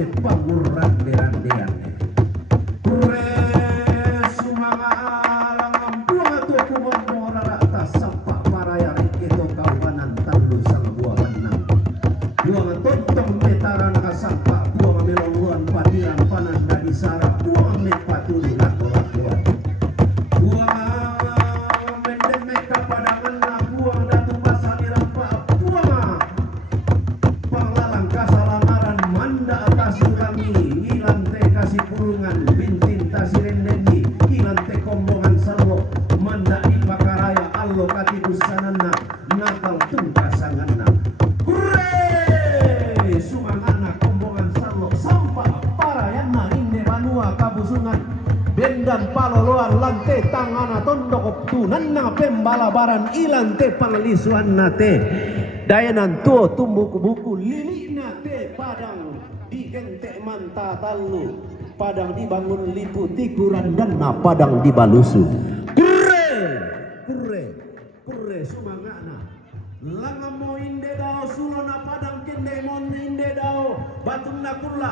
inde panguran deran-deran kure sumanga alang buang atu kumon rata sampak paraya riketo kawanan talu sang buah benang buang tontong metaran kasampak buang melongon patiran panan dari sarap buang mepatuli laku-lakuan buang mendemek kapadangan buang datu pasani rampak buang panglalang kasalamaran manda atas urami ilante kasih pulungan bintin tasirendeni ilante kombongan salwo manda ipakaraya allo katidusanana nakal tungkasanganna hurre sumangana kombongan salwo sampah parayana inde banua kabusungan bendan paloloan lante tangana tondok tunanna pembalabaran ilante pangalisuan nate dayanan tuo tumbuh buku lili nate padang digentek manta talu padang dibangun lipu tikuran dan padang dibalusu kure sumangana langamo inde dao sulona padang kende mon inde dao batuna kulla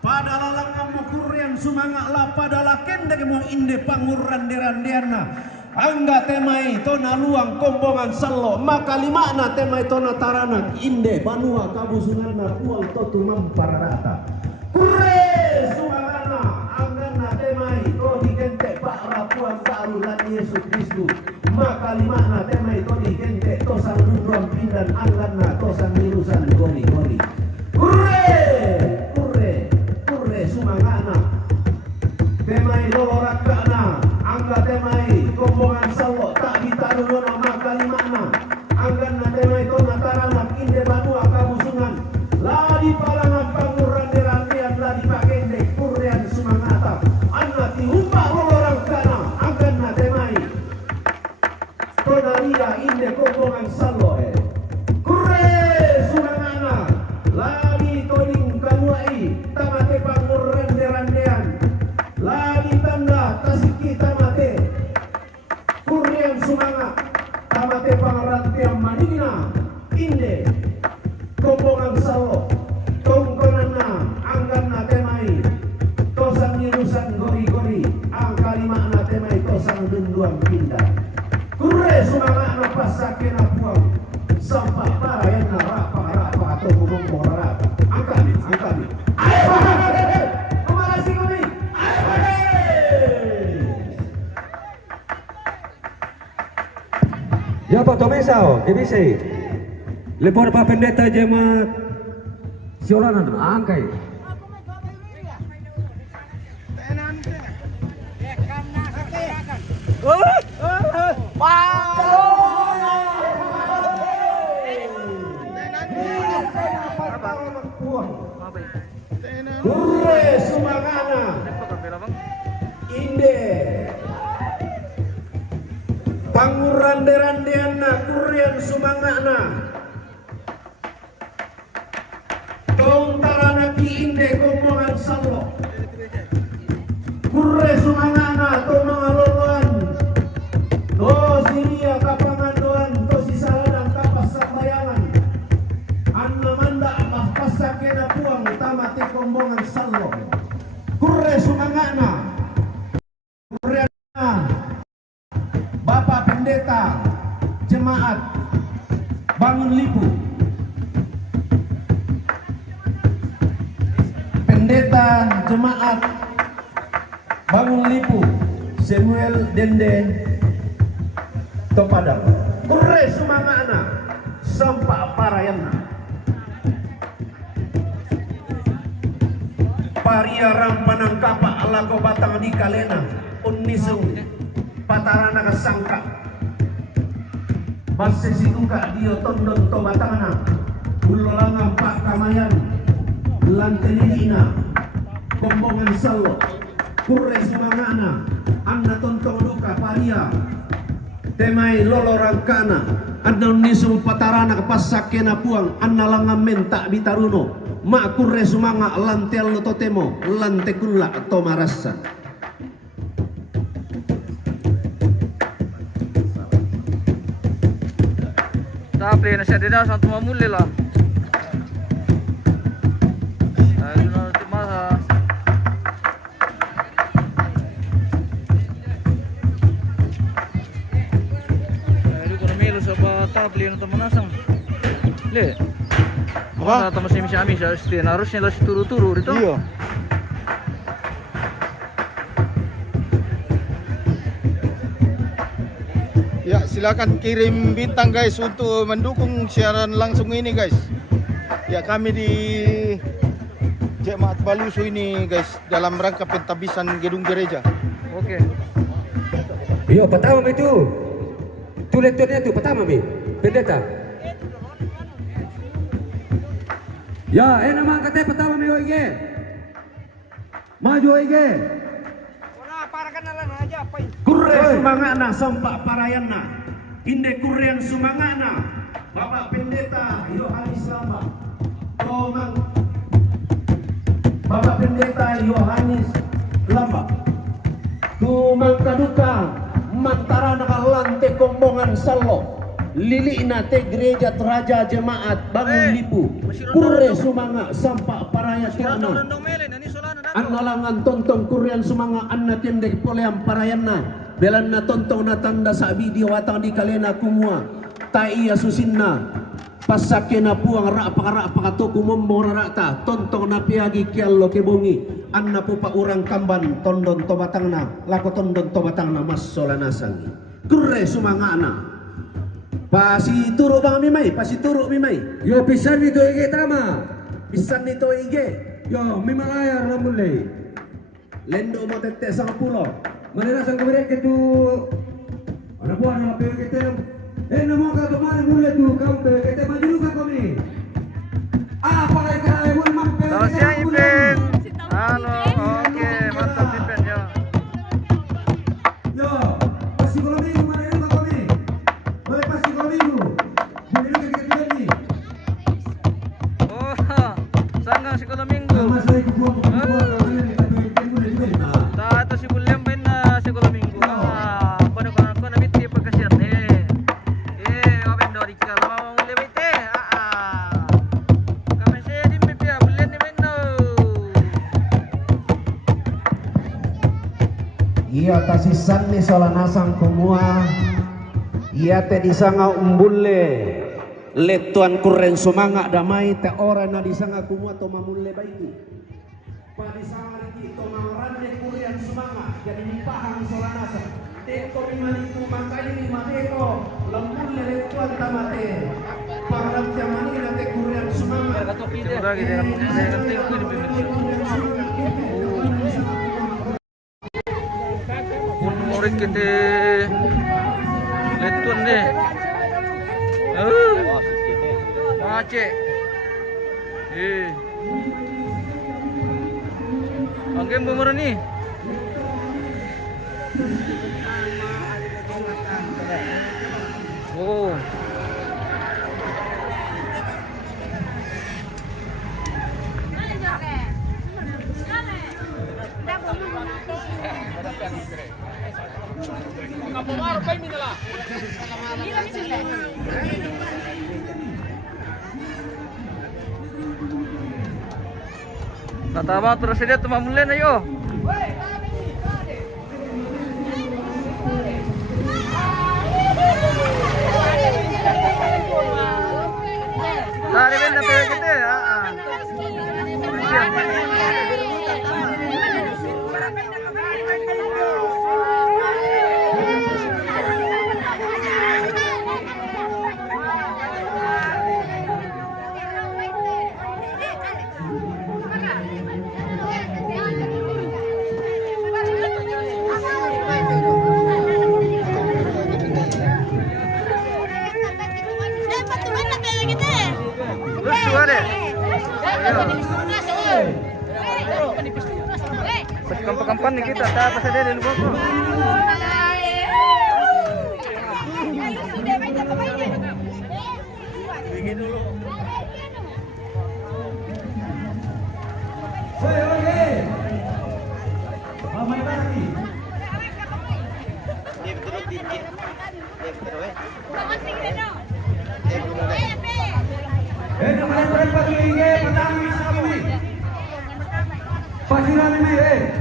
padala langamo kurian sumanga la padala kende mo inde panguran deran-derna angga temai tona luang kombongan selo maka limana temai tona tarana inde banua kabusunana pual totu mampararata kure sumangana anggana temai to digente pak rapuan sarulan Yesus Kristus maka limana temai to digente to sanduan pindan anggana to sangirusan gori-gori kure sumangana temai lolorakana angga temai kombongan selo tak ditarulono maka limana anggana temai to natarana inde banua kabusungan ladi palangan panguran deran-deran ladi pakende kurian sumangata anak diumpak lorang kana anggana temai tonaria inde kombongan selo kure sumangana ladi toding kanuai tamate panguran deran-deran ladi tanda tasiki tamate kurian sumanga tamate pangarantiam manina inde kombongan salo tongkonana angganna temai tosang nirusan gori-gori angkalimana temai tosang dunduang pindah kure sumanga napas sakena puang sampah parayana rapa atau ngomong rapa angkami ayo kemalasi kami Ya Pak Tomesao, KBC. Lepor Pak Pendeta Jemaat Siolanan angkai. Kure sumangana inde panguran deran-deana kurian sumangana tong tarana ki inde kombongan salo kure sumangana to mangaloloan to siria kapangandoan to sisaladang kapas sambayangan anna manda pasakena puang tamate kombongan salo kure sumangana kuriana Bapak Pendeta Jemaat Bangun Lipu Pendeta Jemaat Bangun Lipu Samuel Dende Topadang kure sumangana sampa parayana paria rampanang kapa alago batang di kalena unnisung patarana kasangka base situka dio tondon to batangana bulolangan pak kamayan lantelina kombongan salo kure sumangana anna tontong duka paria temai lolorangkana anna unisum patarana kapasakena puang anna langamen tak bitaruno mak kure sumanga lantel lo totemo lante kulla to marassa Tapi na siya din sa tumamuli lah. Tamanasang. Le. Apa? Tama si Ami sa Austin. Harusnya lah turu-turu dito. Iya. Ya, silakan kirim bintang guys untuk mendukung siaran langsung ini guys. Ya, kami di Jemaat Balusu ini guys dalam rangka pentabisan gedung gereja. Oke. Yo, pertama itu. Tuh letternya tuh pertama mi. Pendeta. Ya, nama angkatnya pertama mi OIG. Maju OIG. Kurre sumangana sampak parayana. Inde kurrean sumangana. Bapak Pendeta Yohanes Lamba. Tomang. Bapak Pendeta Yohanes Lamba. Tumang kaduka mantara nakalante kombongan salo. Lili nate gereja teraja jemaat bangun lipu. Kurre sumanga sampak paraya tirana. Analangan tontong kurian sumanga anna tiendek poleam parayana. Belan na tontong na tanda sa video watang di kalena kumua. Tai susinna. Pasake na puang rak pakato kumomong rata. Tontong na piagi kiallo kebongi. Anna po pa urang kamban tondon tobatang na. Lako tondon tobatang na mas solanasang. Kurre sumanga ana. Pasi turu bang mimay, pasi turu mimay. Yo, pisan itu OIG tama. Bisan nito ige. Yo, mimalayar na mulai. Lendo mo tete sa pulo. Manila sang kemereka tu. Ana buah na pe kita. Namo ka tumari mulai tu kau pe kita maju ka kami. Apa lagi kaya mun mampe. Selamat siang Ipeng. Halo, oke, mantap Ipeng ya. Yo, pasti kalau minggu mana ka kami. Boleh pasti kalau minggu. Jadi kita ni. Oh, sanggang sekolah minggu. Mas saya kubuang Tato si William ben na sekolah minggu. Kono kono bitti pagkasiyan open door ikal mau mulai bitti. Kami saya di mipia William ni benno. Iya tasisan ni solanasang kumua. Iya te disanga umbulle. Letuan kurren sumanga damai te ora na disanga kumua to mamulle baiki. Pa disanga lagi to maranne kurren sumanga jadi nipahang solanasa. Te ko mimaliku makali mateko lambulle letuan tamate. Param jamani na te kurren sumanga. Coba kita nanti aku di pemirsa. Murid kita letun deh. Macet. Angin bumer nih. Oh. Tatawa terus saja teman mulai na yo. Tari ben na pero kita. Kampan nih kita, tak apa saja di luar.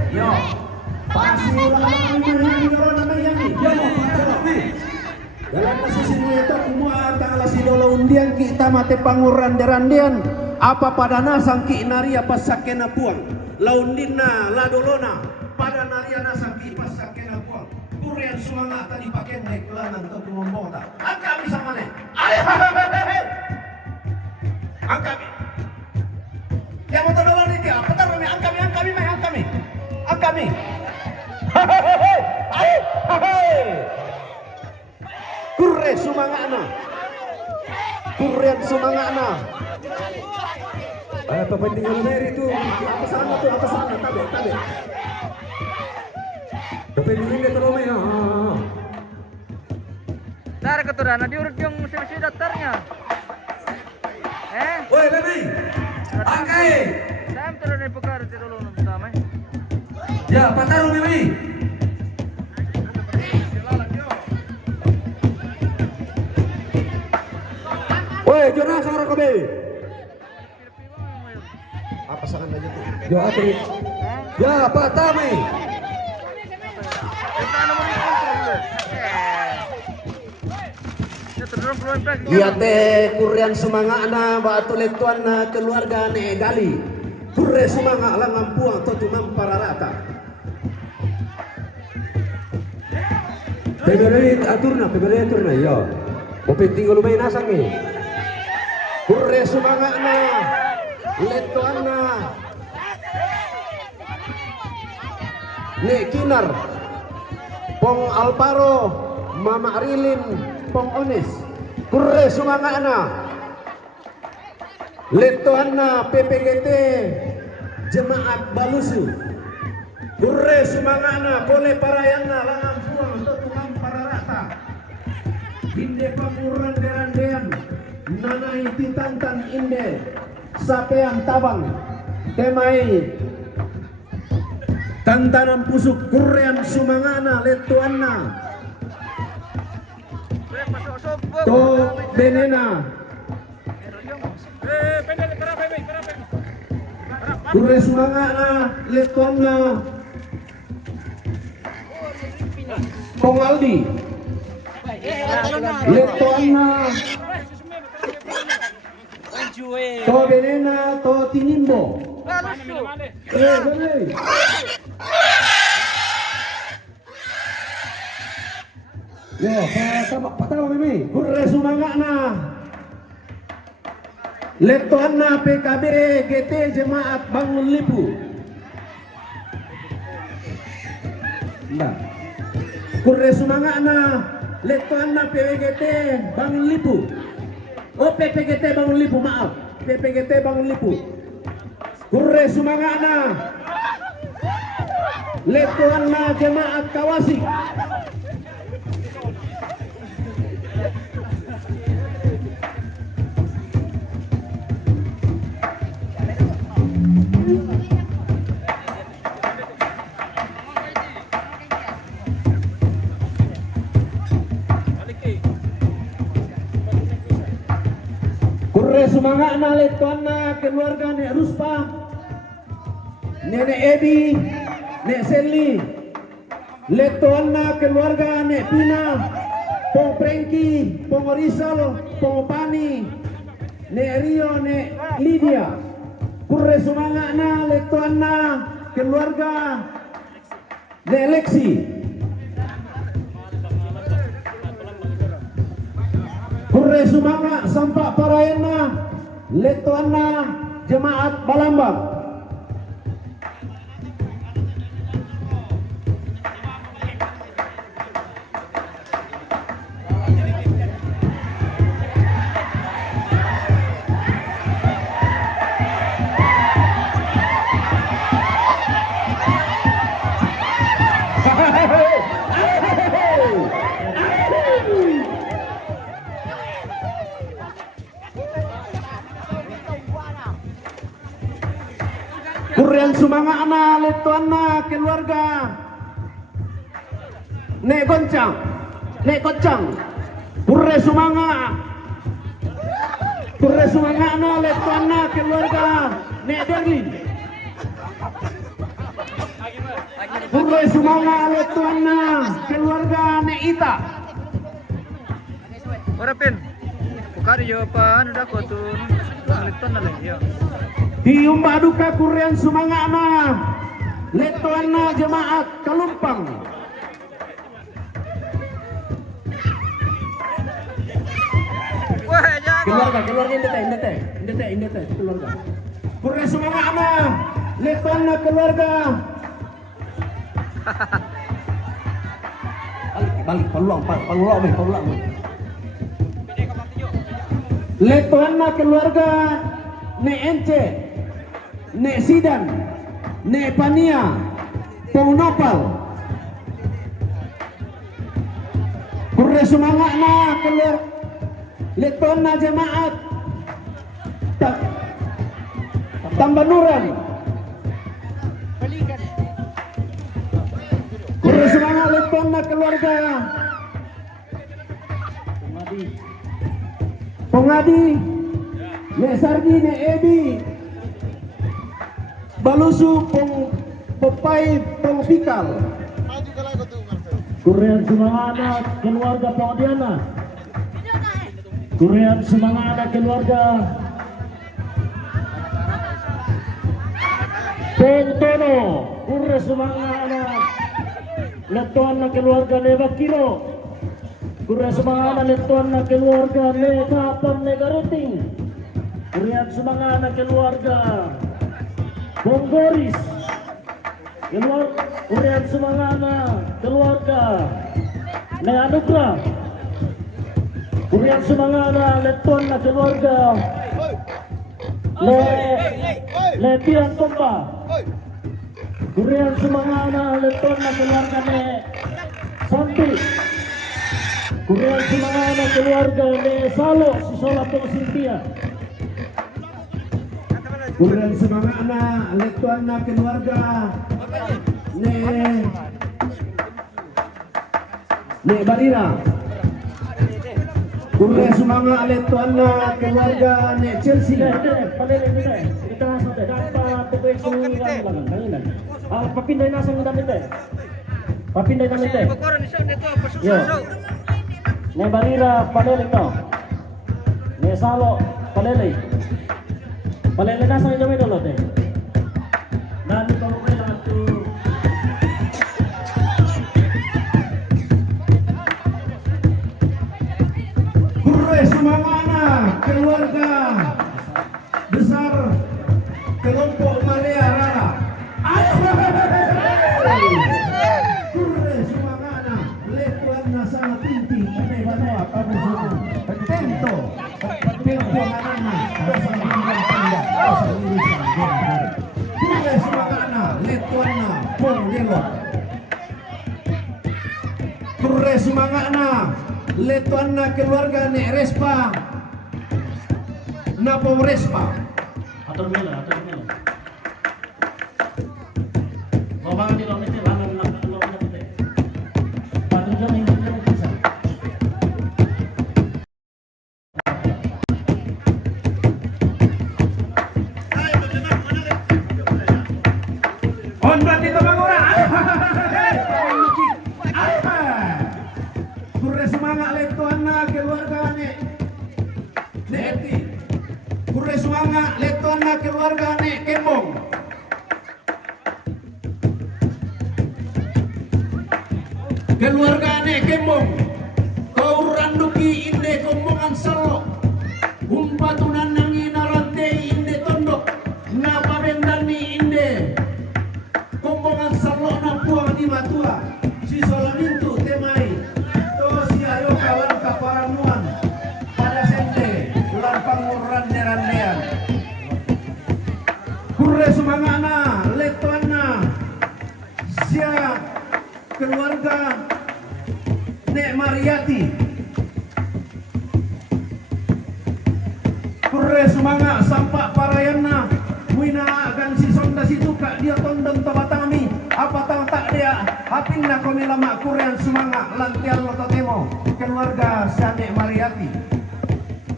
Yo, pasi ulang ini namanya nih. Yo, Dalam posisi itu kumua tanggal sidola undian kita mate panguran derandian apa pada nasang ki naria pasakena puang laundina ladolona pada naria nasang ki pasakena puang kurian semangat tadi pakai neklanan atau ngomong tak angkami sama ne angkami yang mau tolong ini apa taruh ni angkami kurre sumangana kurren sumangana Apa penting kalau dari itu? apa sana tabe Penting dia terlalu main. Dar keturana diurut yung mesti daftarnya. Woi, lebih. Angkai. Sam turun ni pukar di dulu nung tama. Ya, patar lebih. Woi, Jonas orang kobe. apa sangan aja tuh Jo atri. Ya, patar mai. iya teh kurian sumangana batu letuan keluarga ne gali kurre sumanga lang ampuang to tumang pararata Pebere aturna, ya. Mau penting kalau main asang ni. kurre sumangana letuanna ne kinar pong alparo mama rilin pong ones kurre sumangana letuanna PPGT jemaat balusu kurre sumangana boleh parayana langang puang tutungan pararata inde panguran derandean nanai titantan inde sapean tabang temai tantanan pusuk kurrean sumangana letuanna to benena kurre sumangana letuanna Pongaldi letuanna to benena to tinimbo Ya, patah mimi. kurre sumangana letuanna PKB GT Jemaat Bangun Lipu Enggak. kurre sumangana letuanna PPGT Bangun Lipu oh PPGT Bangun Lipu maaf PPGT Bangun Lipu kurre sumangana letuanna Jemaat Kawasi kurre sumangana letuanna keluarga Nek Ruspa Nenek Edi Nek Selly letuanna keluarga Nek Pina Pong Prengki Pong Rizal Pong Pani Nek Rio Nek Lydia kurre sumangana letuanna keluarga Nek Lexi kurre sumanga sampak parayana letuanna Jemaat Balambang kurrean sumangana letuanna keluarga Nek Goncang kurre sumangana letuanna keluarga Nek Derlin kurre sumanga letuanna keluarga Nek Ita Ora pin. Buka dia apa anu dah kau tu. Leton dah lagi ya. Diumbah duka kurian sumangana letoana jemaat Kalumpang. Wah, jangan. Keluarga indete keluarga. Kurian sumangana letoana keluarga. Balik peluang. Letoana keluarga ne Ence, ne Sidan, ne Pania, Paunopal. Kurre sumangak na keluar leton na jemaat Tambanuran. Kurre sumangak leton na keluarga Pongadi, ne Sardi, ne Ebi, Balusu, Popai, Pikal. Kurian Sumangana keluarga Pongdiana. Kurian Sumangana keluarga Pentono. Kurian Sumangana letuan keluarga Nebakiro. Kurian Sumangana letuan keluarga Nekapam Negariting. Kurian Sumangana keluarga Bonggoris. Kurian Sumangana keluarga Neanugra. Kurian Sumangana letuan keluarga Lepian Pompa. Kurian Sumangana letuan keluarga Ne Santi. Kurian Sumangana keluarga Ne Salo Sisola Sintia. Kurian Sumangana letuan keluarga Ne Barira. Kurian Sumangana letuan keluarga Ne Chelsea. Kita sampai dapat papinday nasa ng damit eh. Papinday damit eh. Bakoran siya nito pasok Yo. sa. Ne Barira paleling to. Ne Salo paleling. Paleling nasa ng damit ulit eh. Dami pa mo kailangan to. Kurian Sumangana keluarga besar kelompok Malaya Rara. Kurian Sumangana letuan nasana pinti Panay Banoa Kabusunan Tento Anana dosa bintang tanda dosa urusan Kurian Sumangana letuan Ponggelok. Kurian Sumangana letuan keluarga Ne Respa Napong Respa. Atur mila. Babangan di lawan itu lawan itu. Patut jam ini bisa. On berarti teman orang. Kurian Sumangana letuan keluarga Ne Eti. Kurian Sumangana letuan keluarga Ne Kembong. Keluarga Ne Kembong. Kau randuki inde kombongan salo. Umpatunan nangi narante inde tondok. Napa bendani inde. Kombongan salo na puang di matua. Si solamintu temai. To si ayo kawan kaparanuan. Pada sente lampang randean. Kurian Sumangana letuana sia keluarga Nek Mariati. Kurian Sumangana sampak parayana muina agan si sonda situ kak dia tondong tabatami apa tang tak dia hapin na komi lama Kurian Sumangana lantian lo totemo keluarga sia Nek Mariati.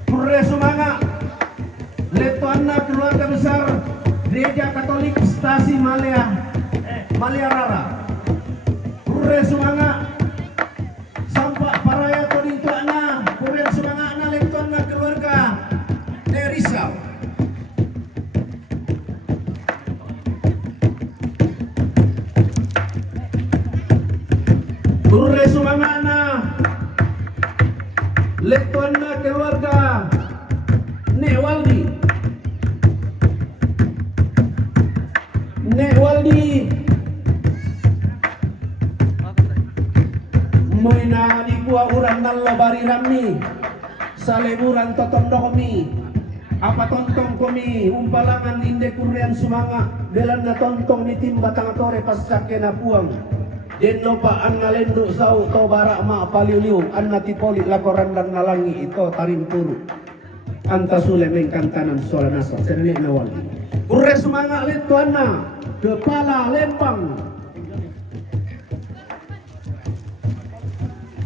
Kurian Sumangana letuana keluarga besar Gereja Katolik Stasi Malaya Rara. Kurian Sumangana sampak paraya toding tuana Kurian Sumangana Purre Sumangana, Letuana keluarga Nek Waldi, Moina di kuah urang nalla bari ramni, saleburan totondo komi, apa tontong komi, umpalangan inde kurian sumanga, belan na tontong ni tim batang tore pasake na puang. Den lopa an ngalenduk sau to barak ma paliuliu, an nati poli lakoran dan nalangi ito tarim turu. Anta sule mengkantanan soal nasa, senenek nawal. Kurre sumanga letuana, kepala lempang.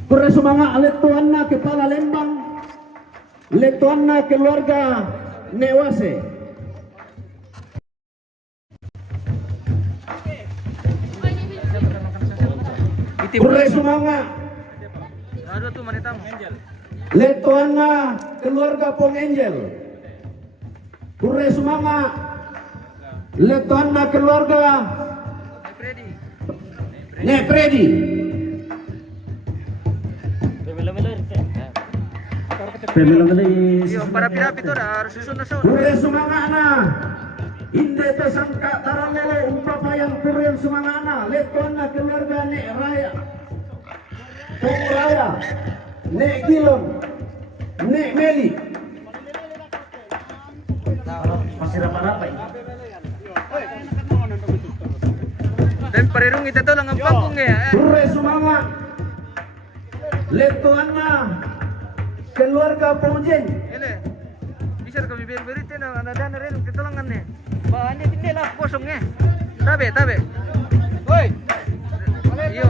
Kurre sumanga letuana kepala lembang, letuana keluarga Newase. Kurre sumanga Aduh tuh manita mo. letuana keluarga Pong Angel. Kurre sumanga letuana keluarga Freddy. Nek Freddy. Yo, para pirapi to harus susun na sa. Kurre sumanga na inde tesangka taralolo umpapayang kurre sumanga na letuana keluarga Nek Raya, Pong Raya, Nek Gilon, Nek Meli. Masih rapat-rapat. Dan parirong ito lang ang pangkong eh. Kurre sumanga letuana keluarga Ponjen. Ele. Bisa kami beri-beri na ada rin ito lang an eh. Bahan niya hindi lah kosong eh. Tabe. Hoy. Iyo.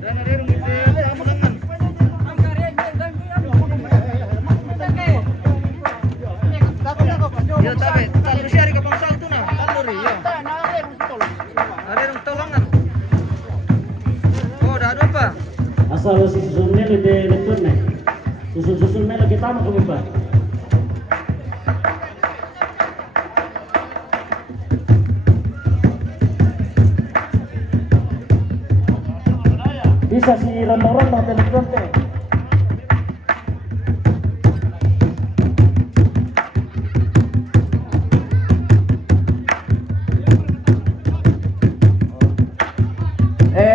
Dan rin ito amo lang an. Yo tabe. Talo siya rin kapang salto na. Talo rin yo. Ada rin tolongan. Oh, dah ada apa? Asal si susunnya di letur nih. Susun melo kita mau kami pak. Bisa si rondo-rondo telepon teh.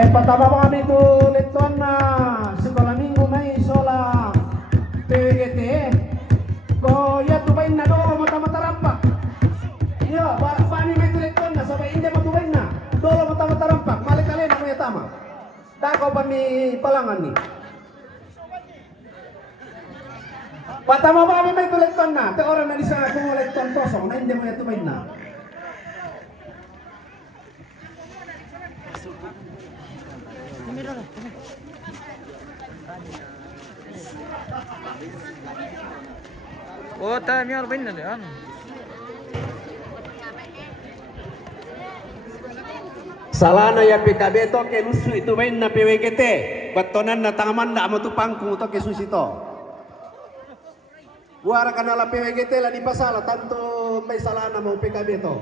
Pertama kami itu letuan na sekolah minggu mai sola PWGT. Ko ya tubain na do mata-mata rampak. Iya, bani mai itu letuan na sampai inde matubain na. Dolo mata-mata rampak, malik kalian namanya tama. Dako pami palangan ni. Pertama kami mai itu letuan na, te orang na di sana kumo letuan kosong, na inde mai tubain na. Oh, time yar bin na yan. Salana ya PKB to ke lusu itu main na PWGT. Batonan na tangaman na amo tu pangkung to ke susito. Buara kanala PWGT la di pasala tanto may salana mo PKB to.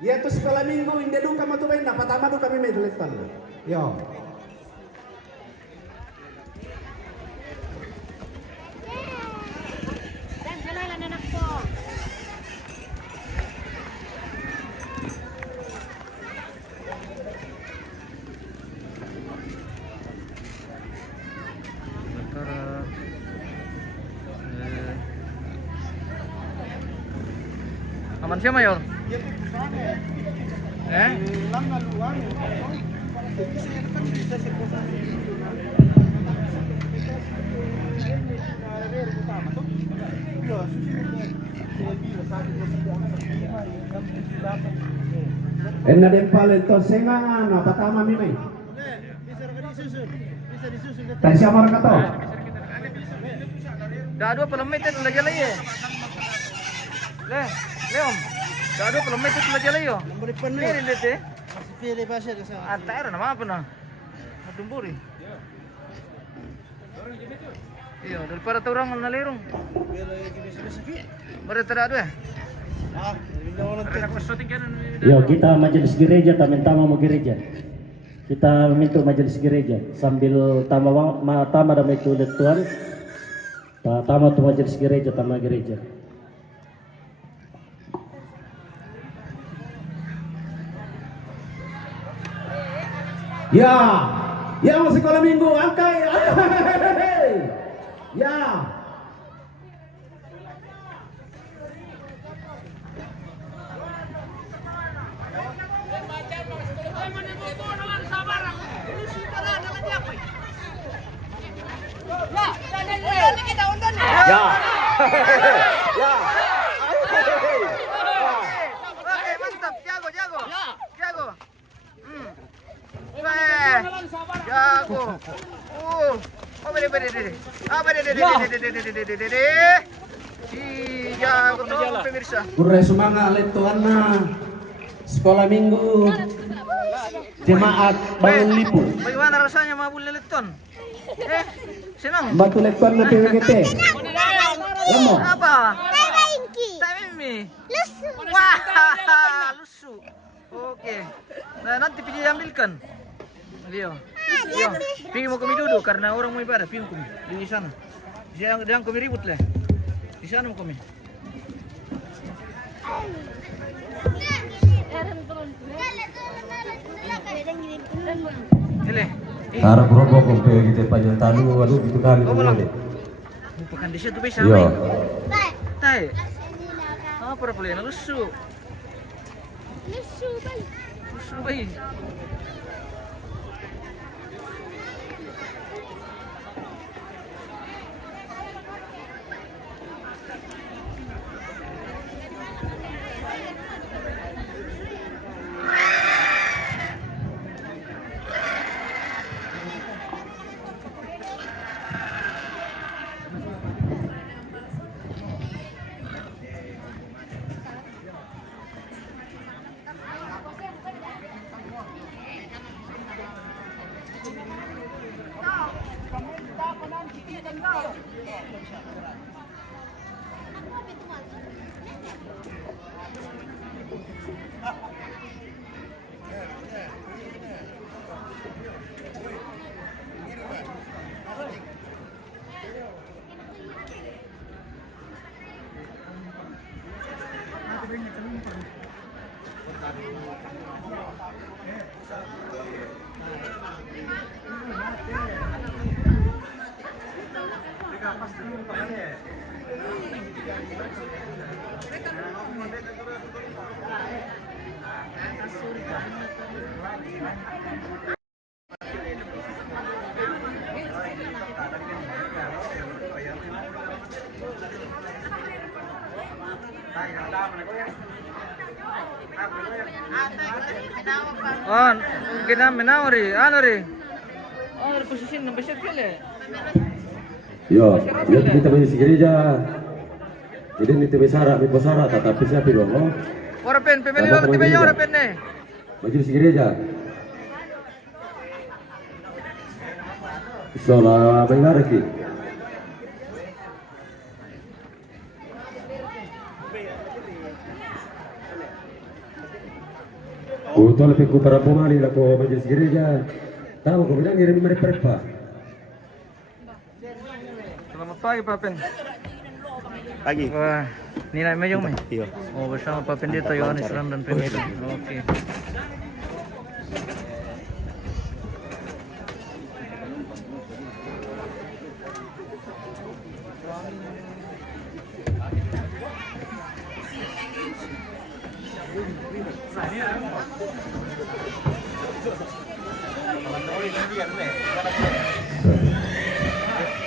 Ya tu sekolah minggu inde duka matu main na patama du kami may tulisan. Yo. Aman siya mayor? Eh? Enna dempal ento sengangan apa tama mi mai. Tan siya mar kato. Dado pelamitin lagi lagi. Leom. Dado pelamitin lagi lagi yo. Ini dete. Pilih pasir ke sana. Antar nama apa nah? Adumburi. Iya, daripada orang nalirung. Mereka ada ya? Yo kita majelis gereja tamen tama mau gereja. Kita minta majelis gereja sambil tama damai itu Tuhan. Tama tu majelis gereja, tama gereja. Ya, ya masih sekolah minggu, angkai, ya. Ya. Ya. Oke, mantap. Jago. Jago. Jago. Oh, bede. Jago dong pemirsa. Kurai semangat letuana. Sekolah minggu. Jemaat Bangun Lipu. Bagaimana rasanya mabul leleton? Senang? Batu letuan na PWGT. Lamo. Apa? Mimi. Lusu. Wah, lusu. Oke. Nah, nanti pergi ambilkan. Leo. Pergi mau kami duduk karena orang mau ibadah. Pergi kami di sana. Jangan kami ribut lah. Di sana mau kami. Hele. Harap berobok untuk kita panjang tanu, waduh gitu kali Oh, belum. deh. Bukan di situ bisa. Iya. Tai. Apa boleh lusu? Lusu bayi. Oh, kita menawari, posisi nomor sekali. Yo, kita masih gereja. Jadi ini besar, tetapi siapa dong? Oh, Orang pen, pemilih orang tiba orang pen nih. majelis gereja. Soalnya benar lagi. Untuk lebih ku para pemali lah ko majelis gereja. Tahu kau bilang ngirim mereka. Selamat pagi Pak Pen. Pagi. Wah, Nina Mejong nih. Iya. Oh, bersama Pak Pendeta Yohanes Ramdan PMD. Oke.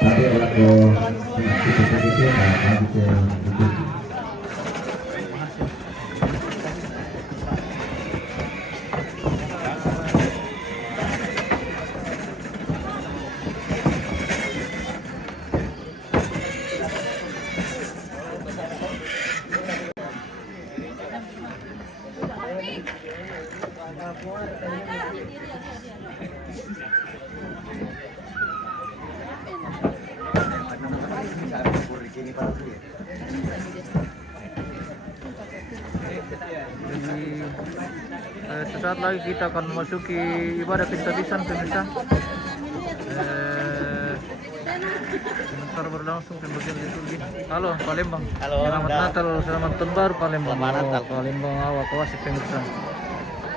Tapi kalau kita Jadi sesaat lagi kita akan memasuki ibadah pentabisan pemirsa. Sebentar berlangsung pembagian liturgi. Halo Palembang. Halo, Selamat dah. Natal, selamat tahun baru Palembang. Selamat Natal. Oh, Palembang awak wasip pemirsa.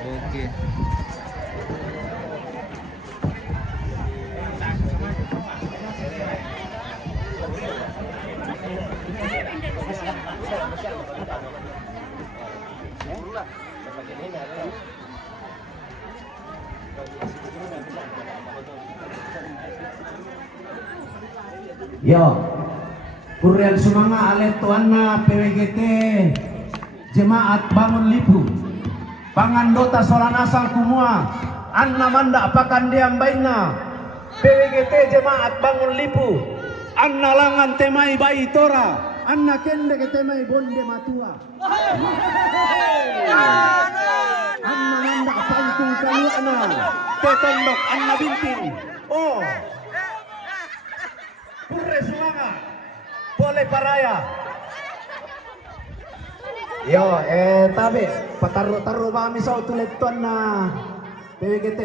Oke. Yo, Kurian Sumanga ale tuanna PWGT Jemaat Bangun Lipu Pangandota Solanasang Kumua Anna Manda Pakan Diam Baina PWGT Jemaat Bangun Lipu Anna Langan Temai Bayi Tora Anna Kende Temai Bonde Matua Anna Manda Pangkung Kaluana Tetondok Anna Binting. Oh, Purre Sumanga boleh paraya. Yo, tabe pataru-taru kami sa utuleton na PWGT.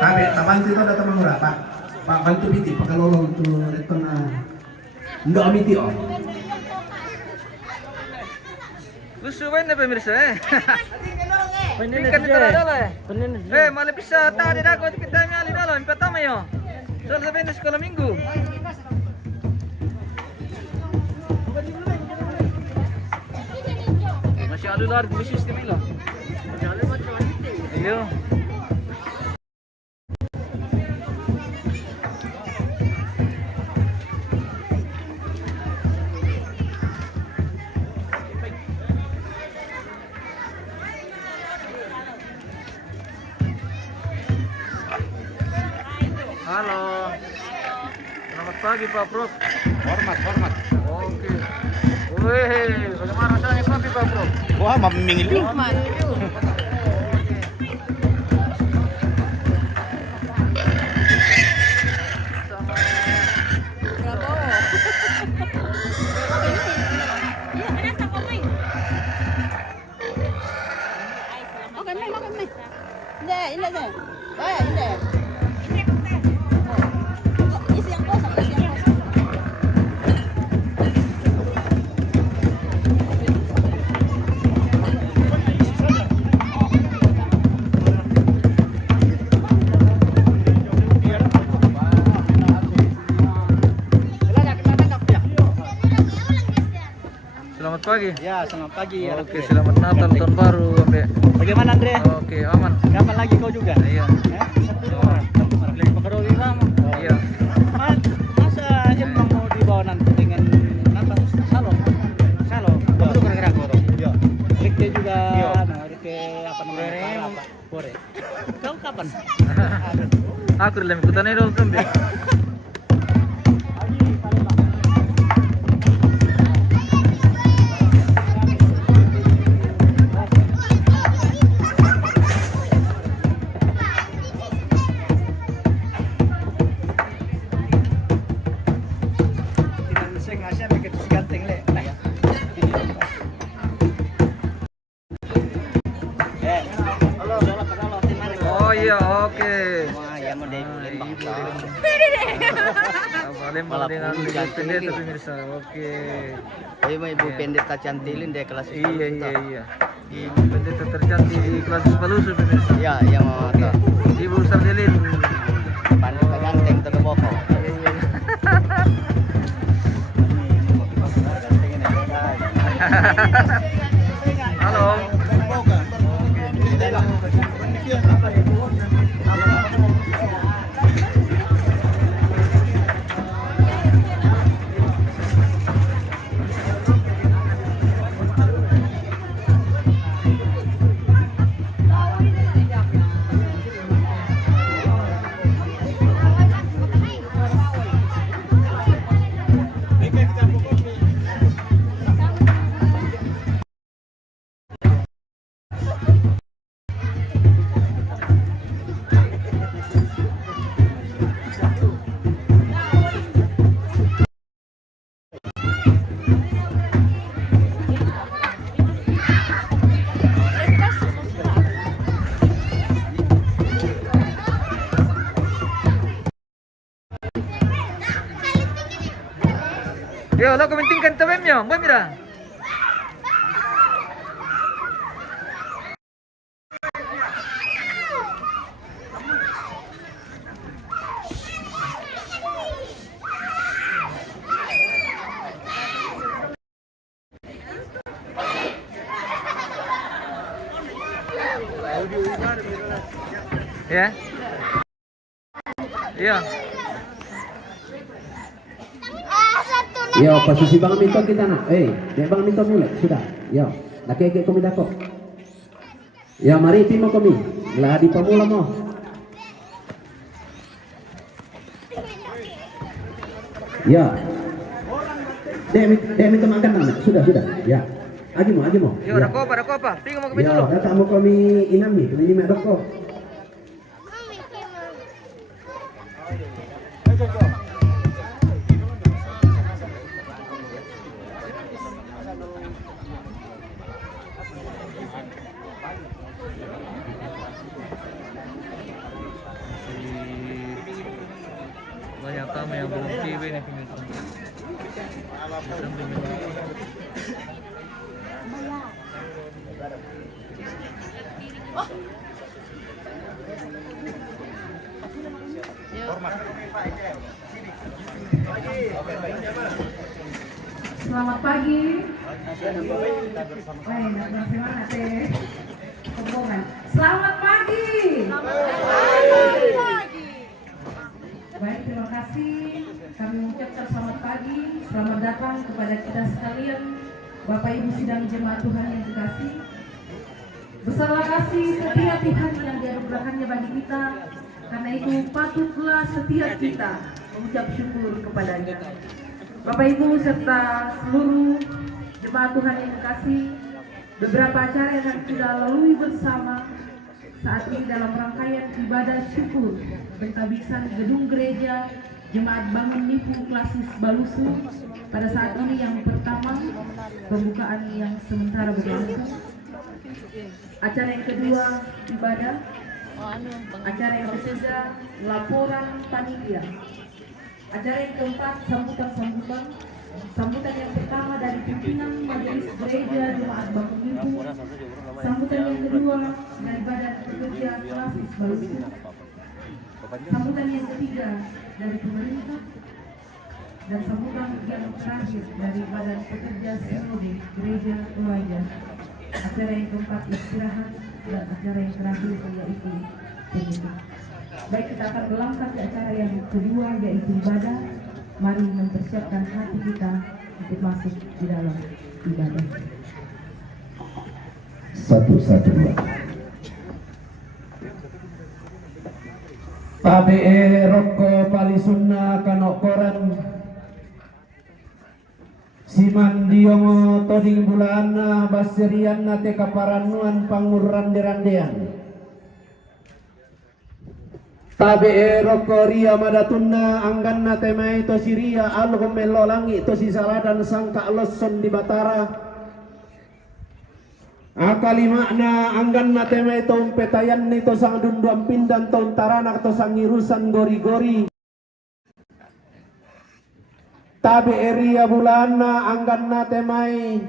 Tabe, tabantu itu datang mengurang Pak. Pak bantu biti pakalolong tu leton na. Ndo amiti oh. Lusu banget pemirsa. Penin Ikan itu ada lah. Penin. Malah bisa tadi dah kita ngali dalam yang pertama yo. Soal sampai sekolah minggu. Masih ada luar di sistem ini loh. Iya. Halo. Selamat pagi Pak Prof. Hormat. Oke. Wih, bagaimana rasanya kopi Pak Prof? Wah, mamingil yun. Makan mie. Ini. Baik, ini. Isi yang kosong. Selamat pagi. Ya, selamat pagi. Oke, selamat Natal tahun baru, Ambe. Bagaimana Andre? Oke, aman. Kapan lagi kau juga? Iya. Lagi pekerja sama. Iya. Masa emang mau dibawa nanti dengan apa? Salo. Kamu tuh kira-kira kau? Iya. Rike juga. Iya. Rike apa namanya? Bore. Kau kapan? Aku dalam ikutan ini dong, Ambe. Oh iya, oke. Wah, ya mau dari Palembang. Palembang dengan Liga Pendeta pemirsa. Oke. Ini mau ibu pendeta cantilin deh kelas Iya. Ibu pendeta tercantik di kelas Palusu pemirsa. Iya, yang mau tahu. Ibu Sardelin. Pandita ganteng terboko. Halo. Yo, lo komentingkan tabemnya, boy mira. Ya. Iya. Yo, posisi Bang Minton kita nak. Dek Bang Minton mulai sudah. Yo, laki kami dah kok. Ya, mari timo kami. Lah di pemula mo. Ya. Dek minta makan nak. Sudah. Ya. Aji mo. Yo, Ya. ada apa? Pergi mau kami Ya, dulu. datang mo kami inam ni. Kami ni mak dok. Banyak tamu yang belum tiba nih pemirsa. Selamat pagi. Selamat pagi. Baik, terima kasih. Kami mengucapkan selamat pagi, selamat datang kepada kita sekalian, Bapak Ibu sidang jemaat Tuhan yang dikasih. Besarlah kasih setia Tuhan yang dianugerahkannya bagi kita. Karena itu patutlah setiap kita mengucap syukur kepadanya. Bapak Ibu serta seluruh jemaat Tuhan yang dikasih, beberapa acara yang kita lalui bersama saat ini dalam rangkaian ibadah syukur pentabisan gedung gereja Jemaat Bangun Nipu Klasis Balusu. Pada saat ini yang pertama pembukaan yang sementara berlangsung. Acara yang kedua ibadah. Acara yang ketiga laporan panitia. Acara yang keempat sambutan. Sambutan yang pertama dari pimpinan Majelis Gereja Jemaat Bangun Nipu. Sambutan yang kedua dari Badan Pekerja Klasis Balusu. Sambutan yang ketiga dari pemerintah. Dan sambutan yang terakhir dari Badan Pekerja Sinode Gereja Keluarga. Acara yang keempat istirahat dan acara yang terakhir yaitu penutup. Baik, kita akan melangkah ke acara yang kedua yaitu ibadah. Mari mempersiapkan hati kita untuk masuk di dalam ibadah. 112. Tabe rokko palisunna kanokoran siman diongo toding bulana basirian nate kaparanuan pangurran derandean. Tabe rokko ria madatunna anggan nate mai to siria alhum melolangi to sisaladan sangka loson di batara. Akali makna anggan na temay itong petayan nito sang dunduang pindan taon taranak to sang irusan gori-gori. Tabi area bulan na anggan na temay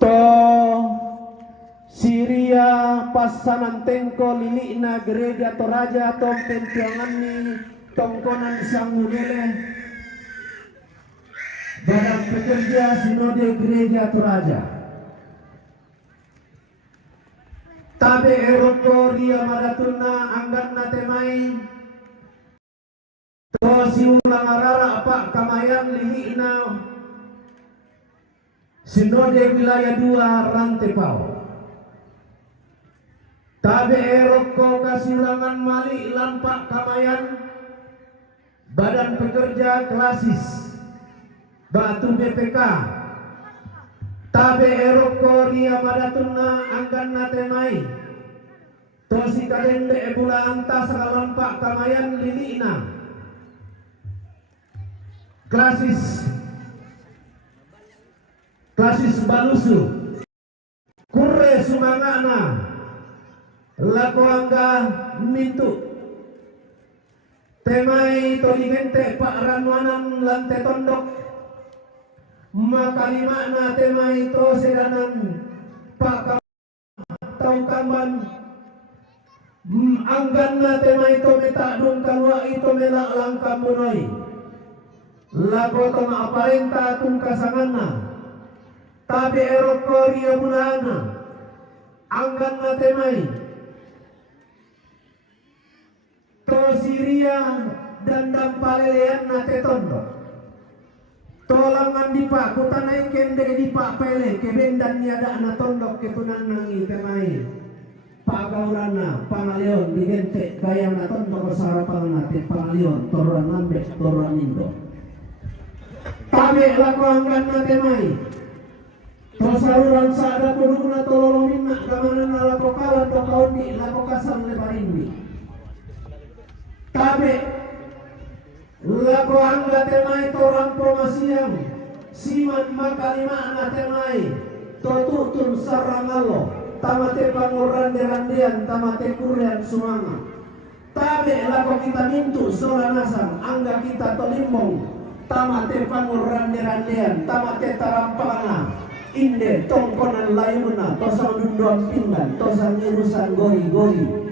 to Siria pasanan tengko lili na gereja to raja tong pentiangan ni tongkonan sang mulele. Badan Pekerja Sinode Gereja Toraja. Tabe eroko ria madatuna anggan natemai. To siulang arara apa kamayan lilina. Sinode wilayah 2 Rantepau. Tabe eroko kasiulangan mali lampak kamayan. Badan Pekerja Klasis Batu BPK. Tabe eroko ria madatuna anggan natemai. Tosi kalende ebula anta sakalampak kamayan lilina. Klasis Balusu. Kurre sumangana. Lako angga mintu. temai to digente Pak Ranwanan lante tondok makalimana temai to sedanan Pak tau kamban anggan na temai to meta dong kalwa ito melak langkam munoi lago to maaparenta tung kasangana tabi erot koria bunana anggan na temai to siria dan dampalelean na tetondo tolangan di pak kutanai kende di pak pele kebendan niada na tondok ketunan nangi temai pagaurana pangalion digente bayang na tondok sarapangan nate pangalion toruan lambe toruan indo tabe lako anggan na temai to saluran sada puduk na tolong minna kamanan na lako kalan to kauni lako kasam lebarindi tabe lago angga temai torang pomasiang siman makalima na temai totutun sarangalo tamate panguran derandian tamate kurian sumanga tabe lago kita mintu soranasang angga kita tolimbong tamate panguran derandian tamate tarampana inde tongkonan layuna tosang dunduan pinggan tosang irusan gori-gori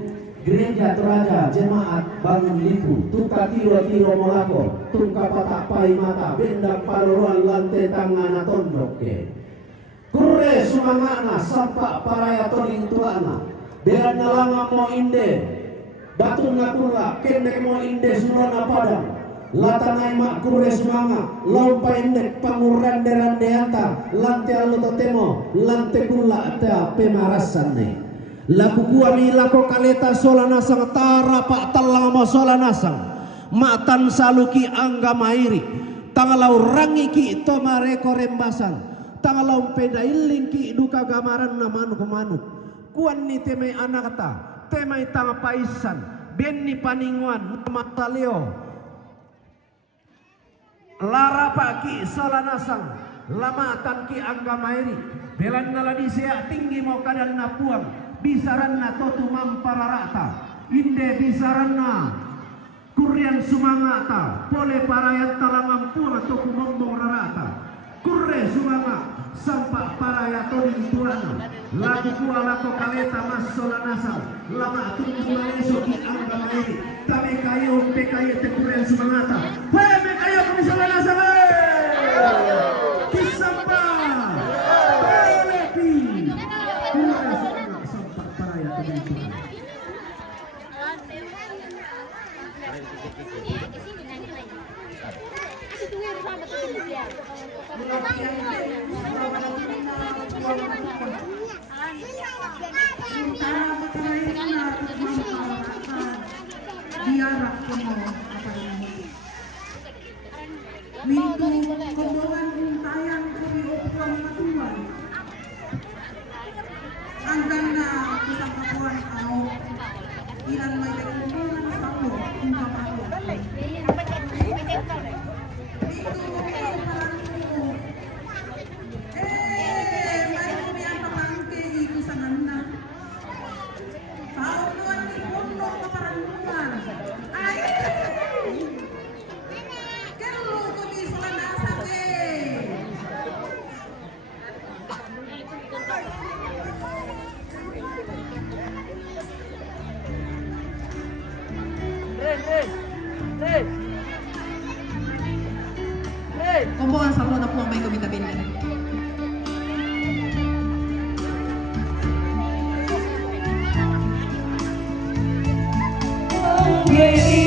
gereja Toraja jemaat bangun lipu tuka tiro molako tungka patak pai mata bendang paluruan lantai tangana tondoke kure sumangana sampak paraya toning tuana berana langa mo inde batu ngakula kendek mo inde sulona padang latanai mak kure sumanga lompa indek panguran derandeanta lantai alutotemo lantai kula ta pemarasan ne laku kuami lako kaleta solanasang tara pak talang mo solanasang matan saluki angga mairi tangalau rangi ki tomare korembasan tangalau pedailing ki duka gamaran na manuk kuan ni temai anak ta temai tanga paisan benni paninguan mataleo lara pak ki solanasang lamatan ki angga mairi belan naladi sea tinggi mo kadan na puang bisaranna totu mampararata inde bisaranna kurian sumangata pole parayat talangang puang toku mombong rarata kurre sumanga sampak parayat toning tuana lagu kuala ko kaleta mas solanasa lama tunggu esok di angga mairi kami kayo pe kayo te kurian sumangata me kayo kami solanasa kisamba lepi Komboan sa na po ang may kumitabi na. Hey,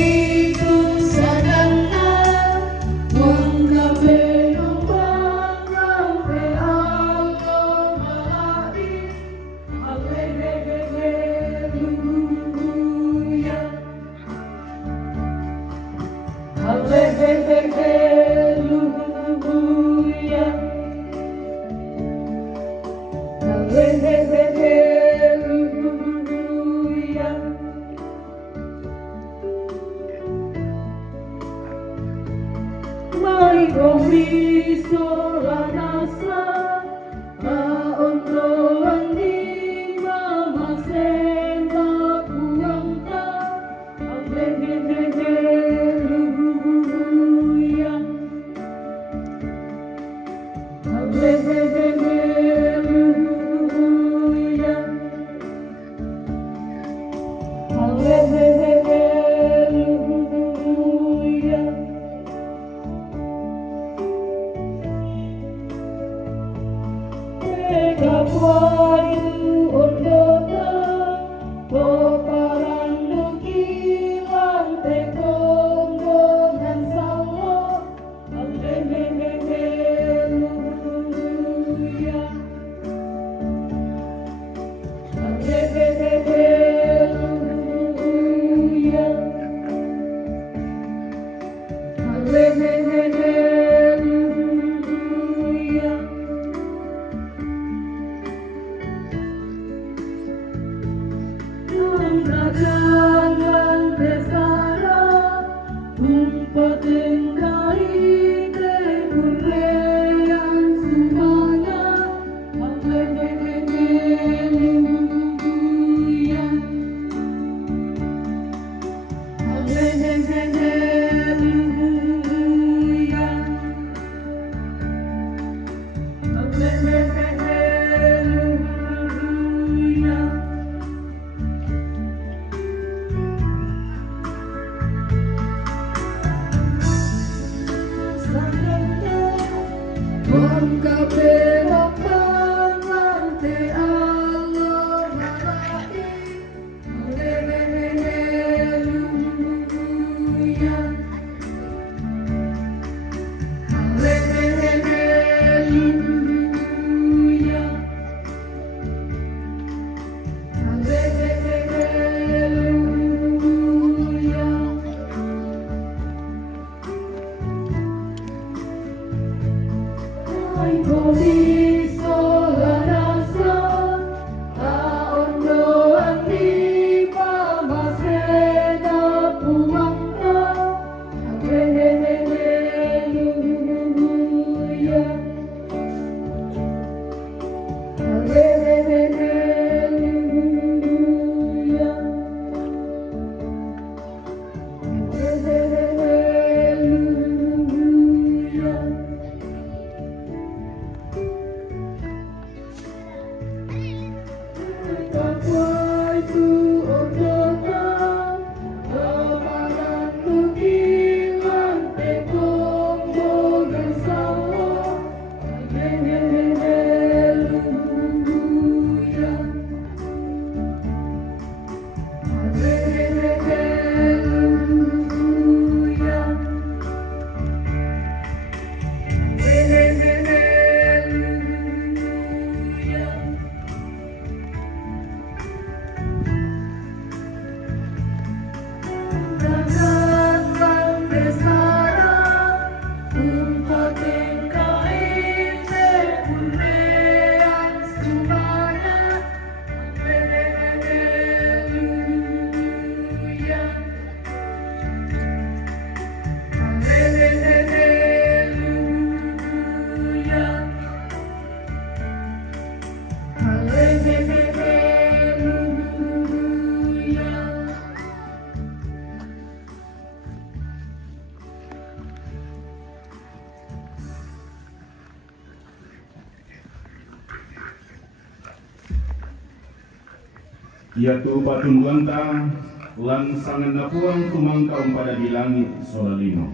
Yaitu patungguanta langsangan napuang tumangkau pada di langit solalino.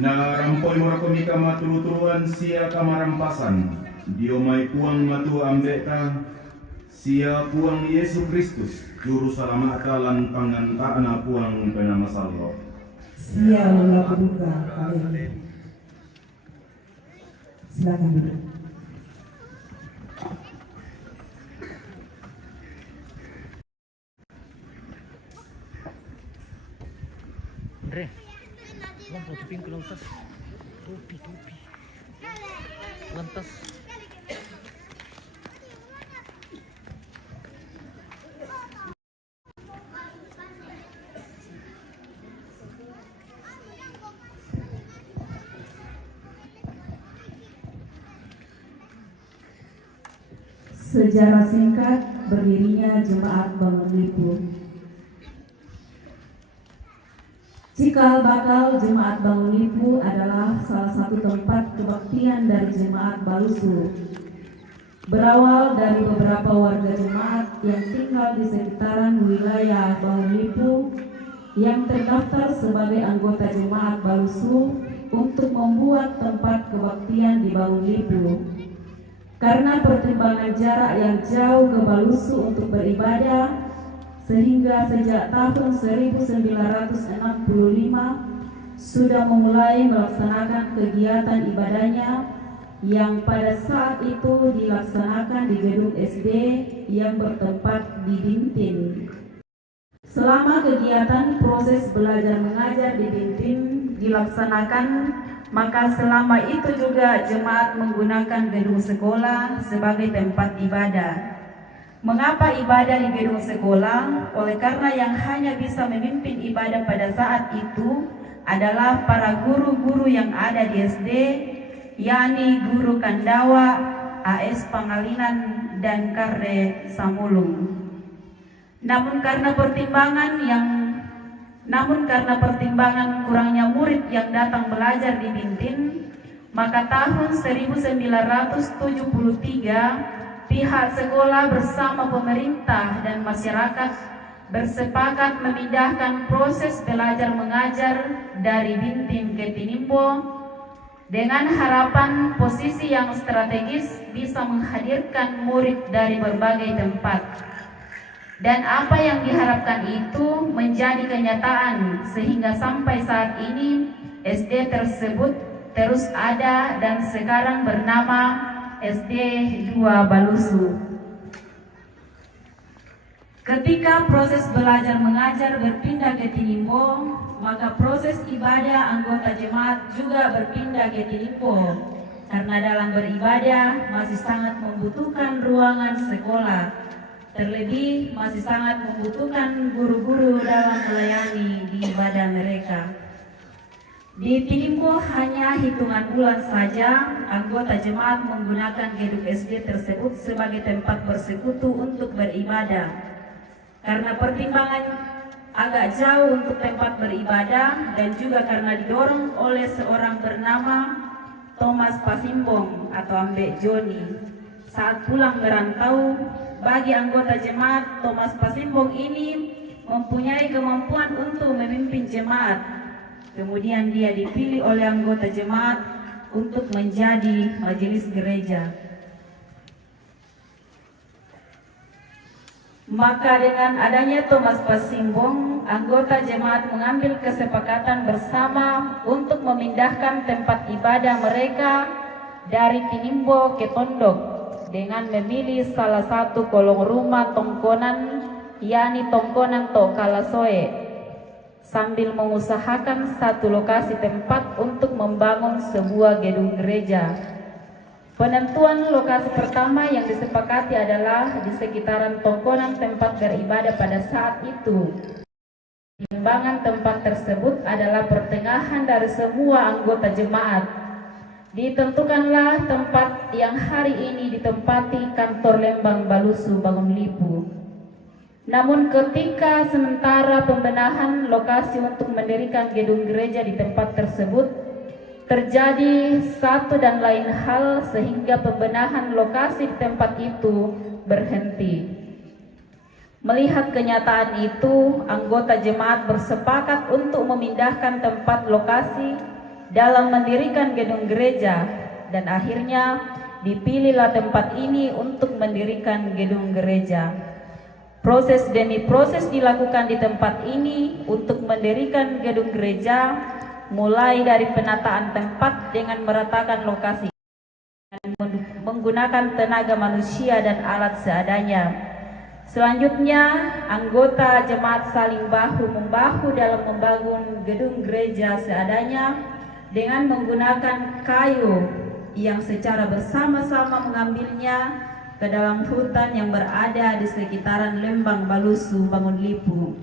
Na rampoi murakomika maturu-turuan sia kamarampasan diomai puang matu ambeka sia puang Yesus Kristus juru salamata lan pangantaana puang penama sallo Sia lola buka kalian. Silakan duduk. Andre, lampu tuping ke lantas. Topi. Lantas. Sejarah singkat berdirinya Jemaat Bangun Lipu. Cikal bakal Jemaat Bangun Lipu adalah salah satu tempat kebaktian dari Jemaat Balusu. Berawal dari beberapa warga jemaat yang tinggal di sekitaran wilayah Bangun Lipu yang terdaftar sebagai anggota Jemaat Balusu untuk membuat tempat kebaktian di Bangun Lipu. Karena pertimbangan jarak yang jauh ke Balusu untuk beribadah, sehingga sejak tahun 1965 sudah memulai melaksanakan kegiatan ibadahnya yang pada saat itu dilaksanakan di gedung SD yang bertempat di Bintin. Selama kegiatan proses belajar mengajar di Bintin dilaksanakan, maka selama itu juga jemaat menggunakan gedung sekolah sebagai tempat ibadah. Mengapa ibadah di gedung sekolah? Oleh karena yang hanya bisa memimpin ibadah pada saat itu adalah para guru-guru yang ada di SD, yakni Guru Kandawa, AS Pangalinan, dan Karde Samulung. Namun karena pertimbangan kurangnya murid yang datang belajar di Bintin, maka tahun 1973 pihak sekolah bersama pemerintah dan masyarakat bersepakat memindahkan proses belajar mengajar dari Bintin ke Tinimbo dengan harapan posisi yang strategis bisa menghadirkan murid dari berbagai tempat. Dan apa yang diharapkan itu menjadi kenyataan sehingga sampai saat ini SD tersebut terus ada dan sekarang bernama SD 2 Balusu. Ketika proses belajar mengajar berpindah ke Tinimbo, maka proses ibadah anggota jemaat juga berpindah ke Tinimbo karena dalam beribadah masih sangat membutuhkan ruangan sekolah. Terlebih masih sangat membutuhkan guru-guru dalam melayani di ibadah mereka. Di Tinimbo hanya hitungan bulan saja anggota jemaat menggunakan gedung SD tersebut sebagai tempat bersekutu untuk beribadah. Karena pertimbangan agak jauh untuk tempat beribadah dan juga karena didorong oleh seorang bernama Thomas Pasimbong atau Ambek Joni. Saat pulang merantau, bagi anggota jemaat, Thomas Pasimbong ini mempunyai kemampuan untuk memimpin jemaat. Kemudian dia dipilih oleh anggota jemaat untuk menjadi majelis gereja. Maka dengan adanya Thomas Pasimbong, anggota jemaat mengambil kesepakatan bersama untuk memindahkan tempat ibadah mereka dari Tinimbo ke Tondok dengan memilih salah satu kolong rumah tongkonan, yakni tongkonan Tokalasoe, sambil mengusahakan satu lokasi tempat untuk membangun sebuah gedung gereja. Penentuan lokasi pertama yang disepakati adalah di sekitaran tongkonan tempat beribadah pada saat itu. Timbangan tempat tersebut adalah pertengahan dari semua anggota jemaat. Ditentukanlah tempat yang hari ini ditempati kantor Lembang Balusu Bangun Lipu. Namun ketika sementara pembenahan lokasi untuk mendirikan gedung gereja di tempat tersebut, terjadi satu dan lain hal sehingga pembenahan lokasi di tempat itu berhenti. Melihat kenyataan itu, anggota jemaat bersepakat untuk memindahkan tempat lokasi dalam mendirikan gedung gereja, dan akhirnya dipilihlah tempat ini untuk mendirikan gedung gereja. Proses demi proses dilakukan di tempat ini untuk mendirikan gedung gereja, mulai dari penataan tempat dengan meratakan lokasi dan menggunakan tenaga manusia dan alat seadanya. Selanjutnya, anggota jemaat saling bahu-membahu dalam membangun gedung gereja seadanya dengan menggunakan kayu yang secara bersama-sama mengambilnya ke dalam hutan yang berada di sekitaran Lembang Balusu Bangun Lipu.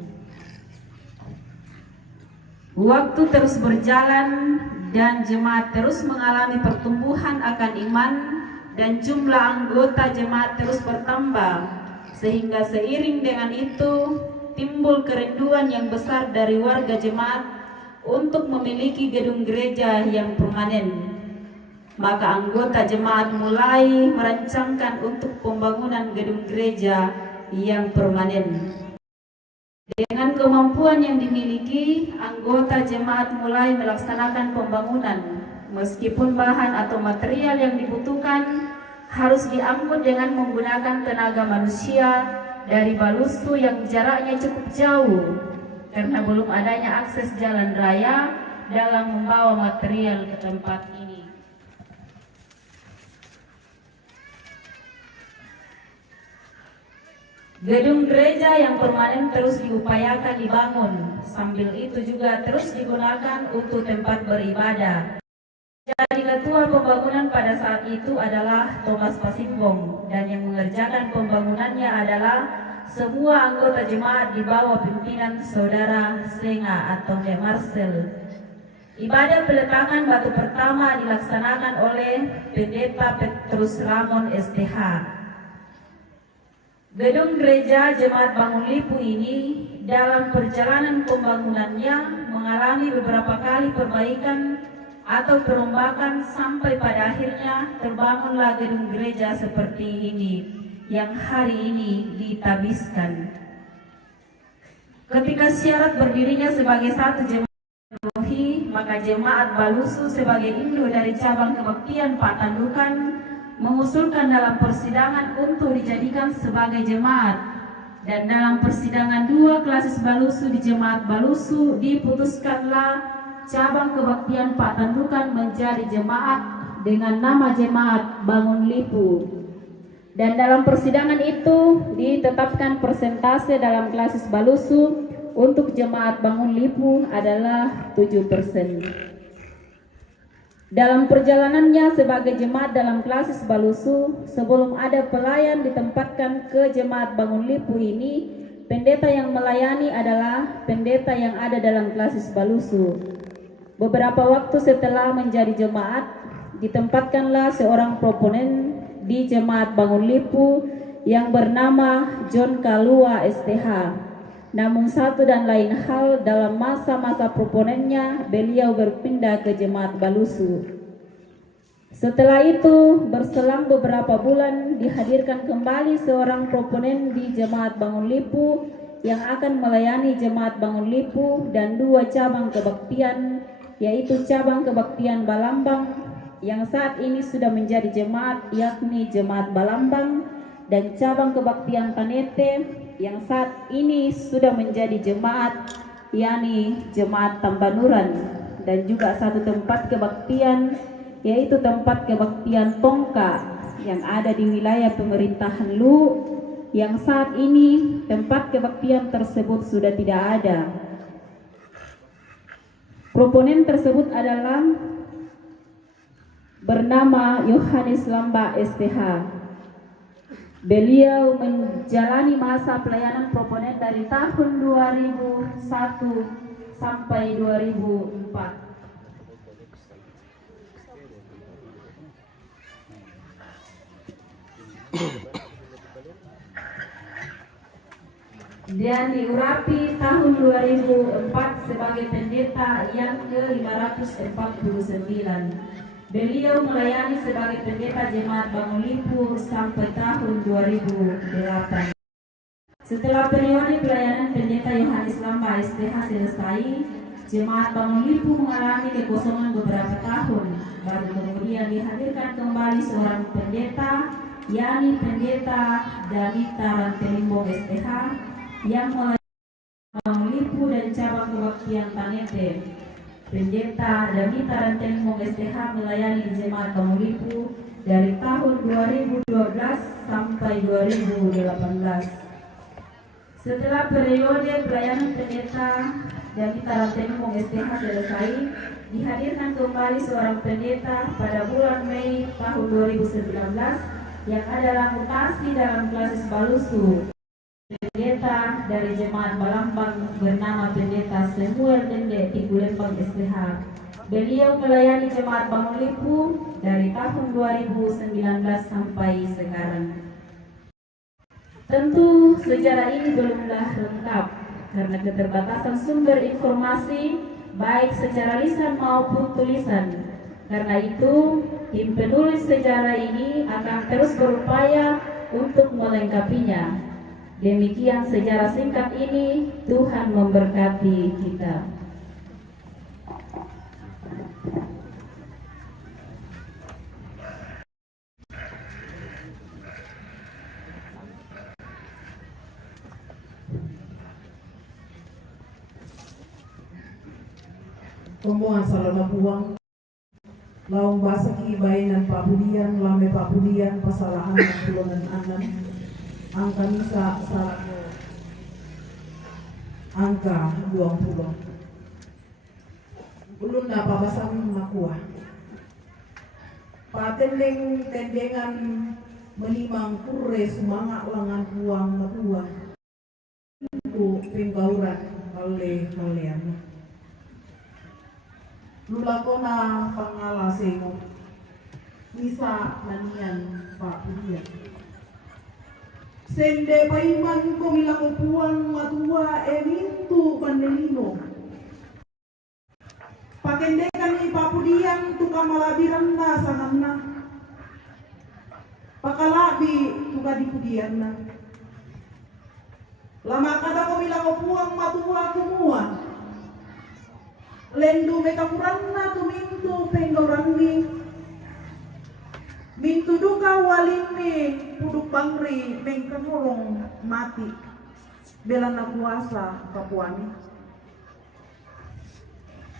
Waktu terus berjalan dan jemaat terus mengalami pertumbuhan akan iman dan jumlah anggota jemaat terus bertambah, sehingga seiring dengan itu timbul kerinduan yang besar dari warga jemaat untuk memiliki gedung gereja yang permanen. Maka anggota jemaat mulai merancangkan untuk pembangunan gedung gereja yang permanen. Dengan kemampuan yang dimiliki, anggota jemaat mulai melaksanakan pembangunan. Meskipun bahan atau material yang dibutuhkan harus diangkut dengan menggunakan tenaga manusia dari Balusu yang jaraknya cukup jauh, karena belum adanya akses jalan raya dalam membawa material ke tempat ini. Gedung gereja yang permanen terus diupayakan dibangun, sambil itu juga terus digunakan untuk tempat beribadah. Jadi ketua pembangunan pada saat itu adalah Thomas Pasimbong, dan yang mengerjakan pembangunannya adalah semua anggota jemaat di bawah pimpinan Saudara Senga atau De Marcel. Ibadah peletakan batu pertama dilaksanakan oleh Pendeta Petrus Ramon STH. Gedung gereja Jemaat Bangun Lipu ini dalam perjalanan pembangunannya mengalami beberapa kali perbaikan atau perombakan sampai pada akhirnya terbangunlah gedung gereja seperti ini yang hari ini ditabiskan. Ketika syarat berdirinya sebagai satu jemaat dipenuhi, maka Jemaat Balusu sebagai induk dari cabang kebaktian Pak Tandukan mengusulkan dalam persidangan untuk dijadikan sebagai jemaat, dan dalam persidangan 2 klasis Balusu di Jemaat Balusu diputuskanlah cabang kebaktian Pak Tandukan menjadi jemaat dengan nama Jemaat Bangun Lipu. Dan dalam persidangan itu ditetapkan persentase dalam klasis Balusu untuk Jemaat Bangun Lipu adalah 7%. Dalam perjalanannya sebagai jemaat dalam klasis Balusu, sebelum ada pelayan ditempatkan ke Jemaat Bangun Lipu ini, pendeta yang melayani adalah pendeta yang ada dalam klasis Balusu. Beberapa waktu setelah menjadi jemaat, ditempatkanlah seorang proponen di Jemaat Bangun Lipu yang bernama John Kalua STH. Namun satu dan lain hal, dalam masa-masa proponennya beliau berpindah ke Jemaat Balusu. Setelah itu berselang beberapa bulan dihadirkan kembali seorang proponen di Jemaat Bangun Lipu yang akan melayani Jemaat Bangun Lipu dan 2 cabang kebaktian, yaitu cabang kebaktian Balambang yang saat ini sudah menjadi jemaat, yakni Jemaat Balambang, dan cabang kebaktian Tanete yang saat ini sudah menjadi jemaat, yakni Jemaat Tambanuran, dan juga satu tempat kebaktian, yaitu tempat kebaktian Tongka yang ada di wilayah pemerintahan Lu, yang saat ini tempat kebaktian tersebut sudah tidak ada. Proponen tersebut adalah bernama Yohanes Lamba STH. Beliau menjalani masa pelayanan proponen dari tahun 2001 sampai 2004. Dan diurapi tahun 2004 sebagai pendeta yang ke-549. Beliau melayani sebagai pendeta Jemaat Bangun Lipu sampai tahun 2008. Setelah periode pelayanan pendeta Yohanes Lamba STH selesai, Jemaat Bangun Lipu mengalami kekosongan beberapa tahun. Baru kemudian dihadirkan kembali seorang pendeta, yakni pendeta Davita Rantelimbong STH yang melayani Bangun Lipu dan cabang kebaktian Tanete. Pendeta Davita Rantelimbong STH melayani di Jemaat Bangun Lipu dari tahun 2012 sampai 2018. Setelah periode pelayanan pendeta Davita Rantelimbong STH selesai, dihadirkan kembali seorang pendeta pada bulan Mei tahun 2019 yang adalah mutasi dalam klasis Balusu. Pendeta dari Jemaat Balambang bernama Pendeta Samuel Dende Tigulembang STH. Beliau melayani Jemaat Bangun Lipu dari tahun 2019 sampai sekarang. Tentu sejarah ini belumlah lengkap karena keterbatasan sumber informasi baik secara lisan maupun tulisan. Karena itu, tim penulis sejarah ini akan terus berupaya untuk melengkapinya. Demikian sejarah singkat ini, Tuhan memberkati kita. Omongan salama puang, laung basaki bainan papudian, lame papudian, pasalahan pulonan anan, angka misa salako angka 20 ulun na pabasang makuha patendeng tendengan menimang pure sumanga langan buang matua untuk penggauran oleh kalian lulako na pangalasemo misa nanian Pak Budian sende paiman ko milako puang matua emintu pandelino pakendekan ni Pak Budian tuka malabiran na sangamna pakalabi tuka di Budian na lama kada ko milako puang matua kumua lendu mekakuran na tumintu penggaurangi mintu duka walimi puduk bangri mengkenolong mati bela na kuasa kapuani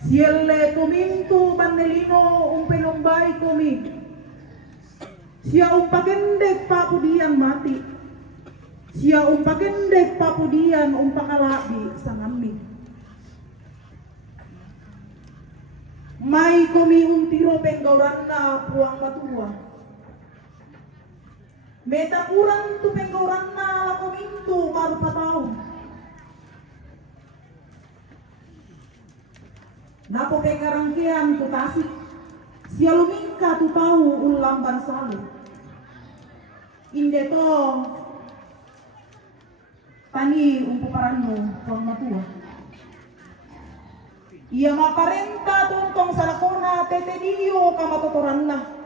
sielle tumintu banelino umpenombai kumi sia umpakendek Pak Budian mati sia umpakendek Pak Budian umpakalabi sangami mai kumi untiro penggauranna puang matua meta kurang tu penggauranna lako mintu baru patau napo pengarangkean tu tasik sialu mingka tu tahu ulang bansalu inde to tani umpuparanno puang matua ia maparenta tuntong salakona tete dio kamatotoranna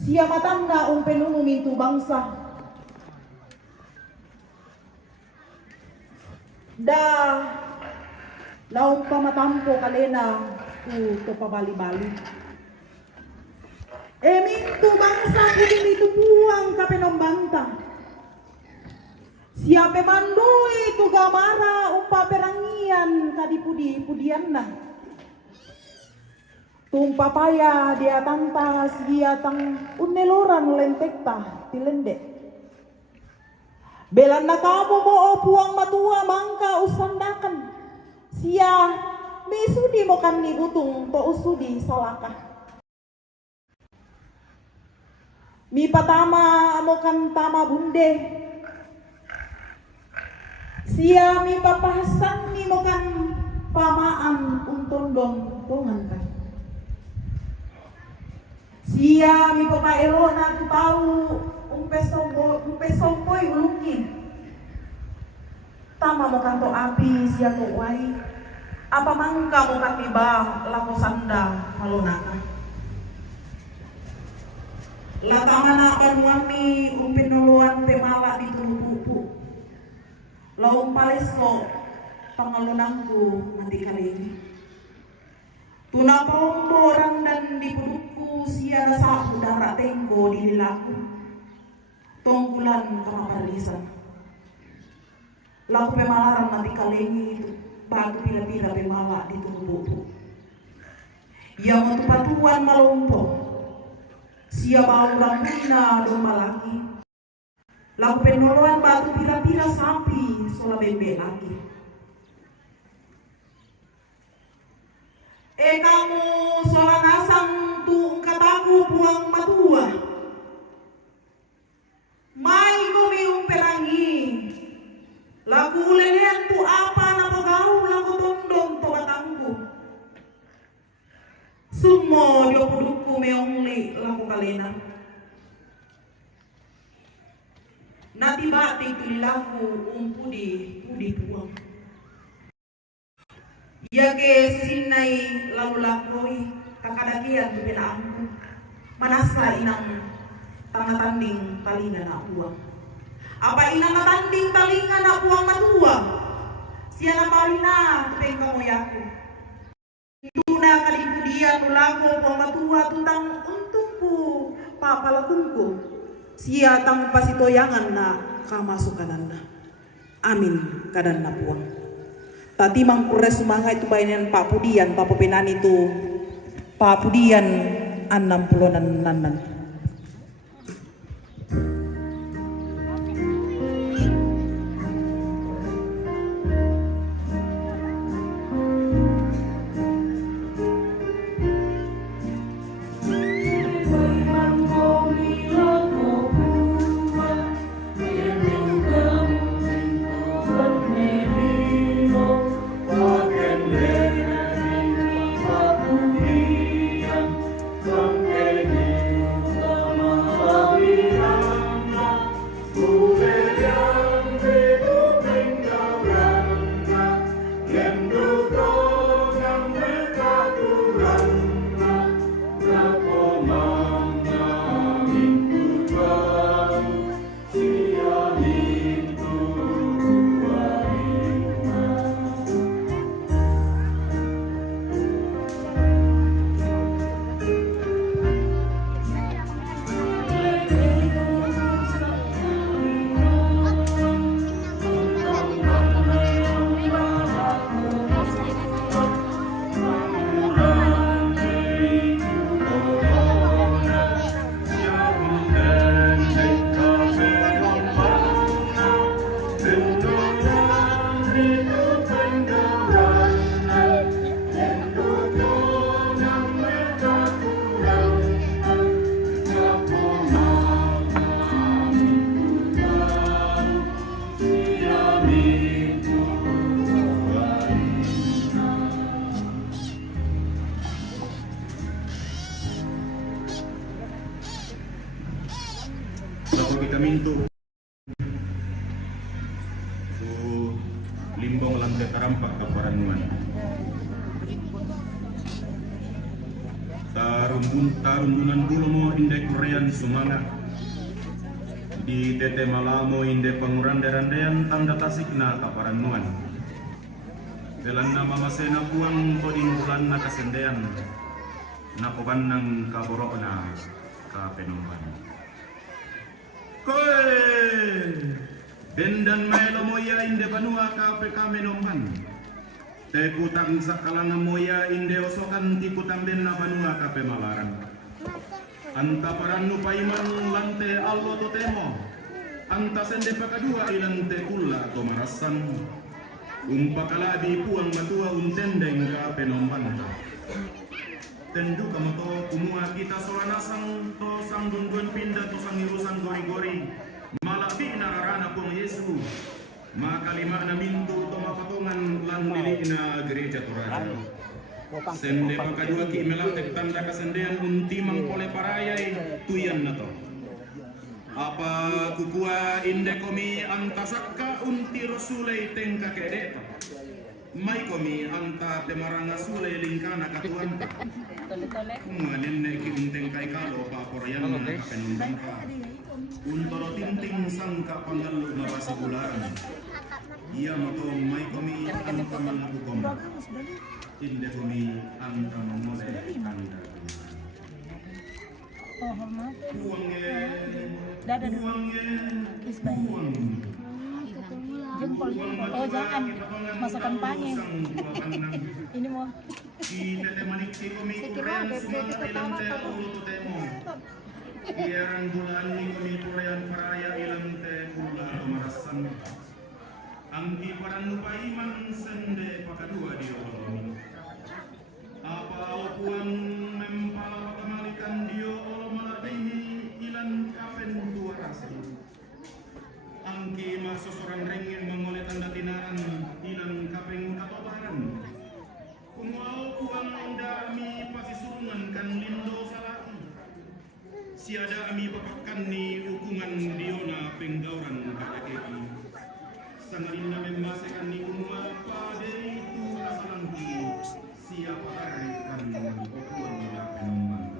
sia matanda umpenunu mintu bangsa da laung pamatampo kalena tu pabali-bali mintu bangsa kuding itu puang kapenombanta siapa mandui tu gamara umpa perangian kadipudi pudian na tumpa paya dia tantas dia tang uneloran lentekta tilende belan na kamo mo puang matua mangka usandakan sia mesudi mo kan ni gutung to usudi salakah mi patama mo kan tama bunde sia mi papahasan mi mo kan pamaan untondong tongan kan sia mi papaelo na tahu umpesomboy ulungin tama mo kanto api sia ko wai apa mangka mo katiba lako sanda halonaka latama na kanuami umpinoloan pemala di tulupupu laung paleso pangalonangku nanti kali ini tuna pombo orang dan di pudukku sia rasa udara tenggo di lilaku tonggulan kamaparisan laku pemalaran nanti kalengi itu batu pila-pila pemala di tubuhku ia matupatuan malompo sia bau rambuna domba lagi laku penoloan batu pila-pila sapi sola bembe lagi kamu sola nasang tu kataku buang matua mai kumi umperangi lagu ulelean tu apa napo gau lagu tondong to batangku sumo dio pudukku meongli lagu kalena nati batik tulilaku pudi puang ya ke sinai lalu lakroi kakadakian bela angku manasa inang tanding talinga na uang apa inang tanding talinga na uang matua siana marina tupeng kamoyaku itu na kalipudian ulago uang matua tentang untukku papalakunku sia tang pasitoyangan na kamasukanan na amin kadan na puang tadi mangkures sumanga itu bainan Pak Budian, Pak Pepenan itu Pak Budian 60 nanan. Tu limbong lantai terampak ke Paranuan. Tarundunan dulu mo indai Korean semangat di tete malamo inde panguranderandean tanda tasik na Paranuan. Belan nama masena puang koding bulan na kasendean na poban ng kaborok na kapenomban. Koe! Bendan maelo moya inde banua kape kamenomban. Te putang sakalanga moya inde osokan ti putang den na banua kape malaran. Anta paranu paiman lante allo totemo. Anta sende pakadua ilante kulla to marasan. Umpakalabi puang matua untendeng kape nomban. Tendu kamato kumua kita soranasang to sanggungun pindah to sangirusan gori-gori. Malabi nararana pong Yesu. Makalima na minto to mapatungan lang nili na gereja Toraja. Sende pagkadua ki melate tanda kasendean untimang pole parayay tuyan na to. Apa kukua inde komi antasakka unti rosulay tengka kedeto. May komi anta temaranga sulay lingkana katuanta. Kumanin na ikiunteng kay kalo paporayan na kapenumbang ka. Untoro tinting sangka pangalu na basigulan. Iya mato may komi anta malakukom. Inde komi anta mamole kanda. Jempol. Oh jangan masa kampanye. Ini mau. Sekira DPD pertama Iyang bulan ni kami Korean paraya ilang te pula marasan. Ang iparan lupaiman sende pakadua di orang. Apa upuang mempala kamalikan dio olo malatini ilan kapen dua rasa. Angki masosoran ringin mengoleh tanda tinaran ilang kapeng katobaran. Kumau uang dami pasisurungan kan lindo salaki. Siada ami papakan ni hukuman diona penggauran kakeki. Sangarinna membasekan ni umma pada itu rasalangki. Siapa kan hukuman penggauran.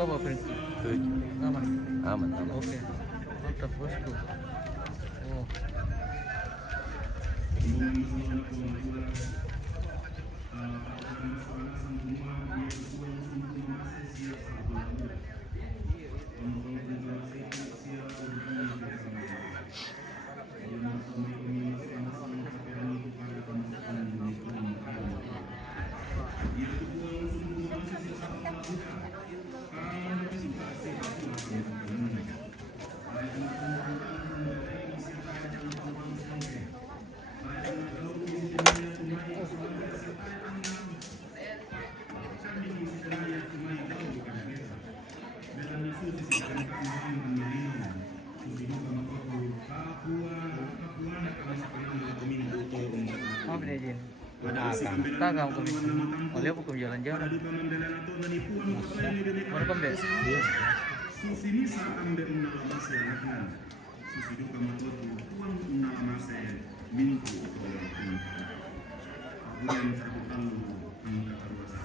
Apa friend? Aman. Aman. Oke. Mantap bosku. Oh. Mau beli izin? Kakak mau kami. Oleh apa kami jalan-jalan? Mana kami? Susinisa ambe unalabase anakna. Susiduka matoto tuang unalamase mintu oleh Tuhan. Aku yang terbukan angka karuasa.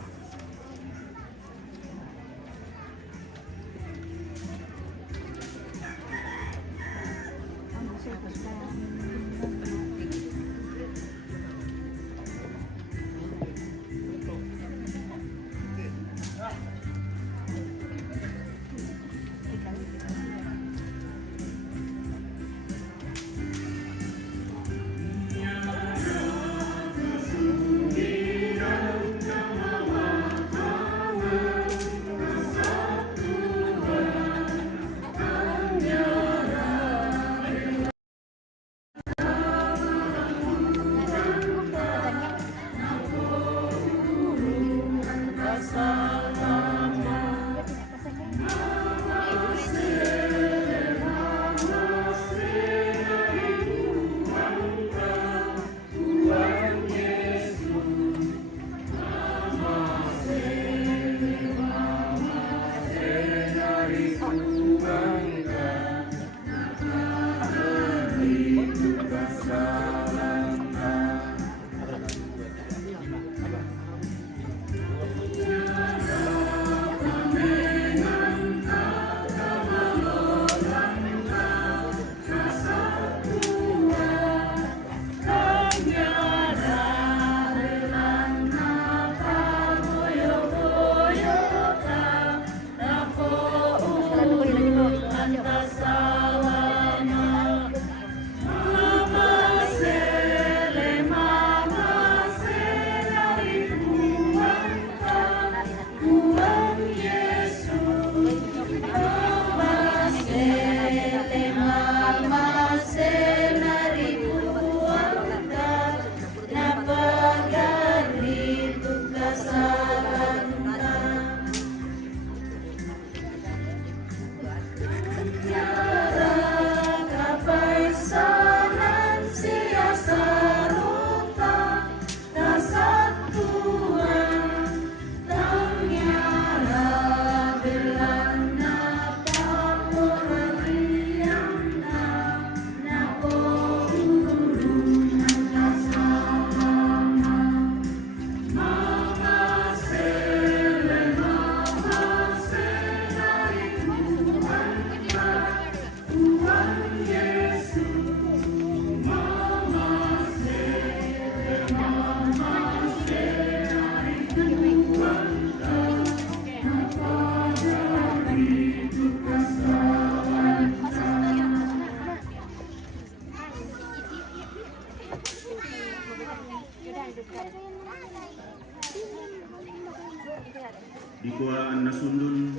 Di Kuala Nasundun,